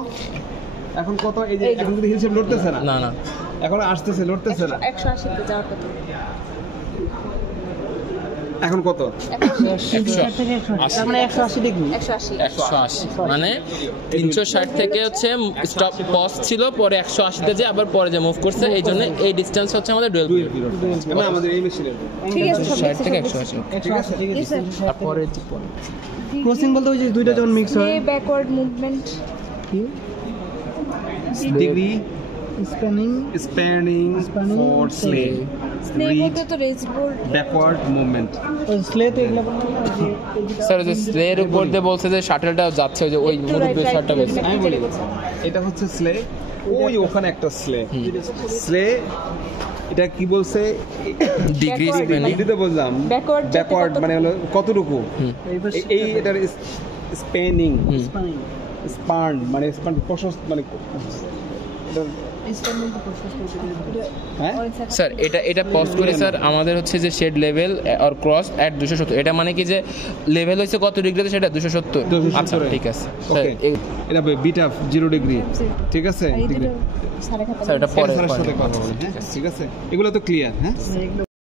এখন কত? এই যে এখন কিন্তু হিলশেপ লড়তেছে না, না না এখন আসতেছে, লড়তেছে না। 180 তে যাওয়ার কথা। এখন কত? 160 থেকে 180 তার মানে 180 ডিগ্রি 180 180 মানে 360 থেকে হচ্ছে স্টপ পজ ছিল, পরে 180 তে যে আবার পরে যে মুভ করছে, এই জন্য এই ডিসটেন্স হচ্ছে আমাদের ডুয়েল দুই পিরিয়ড। পিরিয়ড না আমাদের এই মেশিনের। ঠিক আছে সব 60 থেকে দেখছি, 180 ঠিক আছে? জি স্যার। তারপরে ক্রসিং বলতে ওই যে দুইটা যখন মিক্স হয় backward movement degree spanning spanning Spanning for sley স্নে বলতে তো রেজবোর্ড ব্যাকওয়ার্ড মুভমেন্ট। স্লে তো এগুলা বলা হয় যে এই যে স্যার যে স্লের উপর দিয়ে বলছে যে শাটলটা যাচ্ছে, ওই যে ওই মুরব্বীর শাটলটা বলছে। আমি বলি এটা হচ্ছে স্লে, ওই ওখানে একটা স্লে, স্লে এটা কি বলছে? ডিগ্রি Backward, স্প্যানিং ডিগ্রিতে বললাম Backward যেতে ব্যাকওয়ার্ড কত- মানে হলো কতটুকু, এই পাশে এই এটার স্প্যানিং, স্প্যানিং স্পান মানে স্পান প্রশস্ত মানে এটা- হ্যাঁ স্যার এটা পজ করে স্যার আমাদের হচ্ছে যে শেড লেভেল অর ক্রস এট 270, এটা মানে কি যে লেভেল হইছে কত ডিগ্রিতে সেটা 270। 270 আচ্ছা ঠিক আছে স্যার, ওকে এটা বিটা 0 ডিগ্রি, ঠিক আছে? আর এই ডিগ্রি দুটো সাড়ে খাতা স্যার এটা পরে স্যারের সাথে কথা বলি, হ্যাঁ ঠিক আছে? এগুলো তো ক্লিয়ার, হ্যাঁ? এগুলো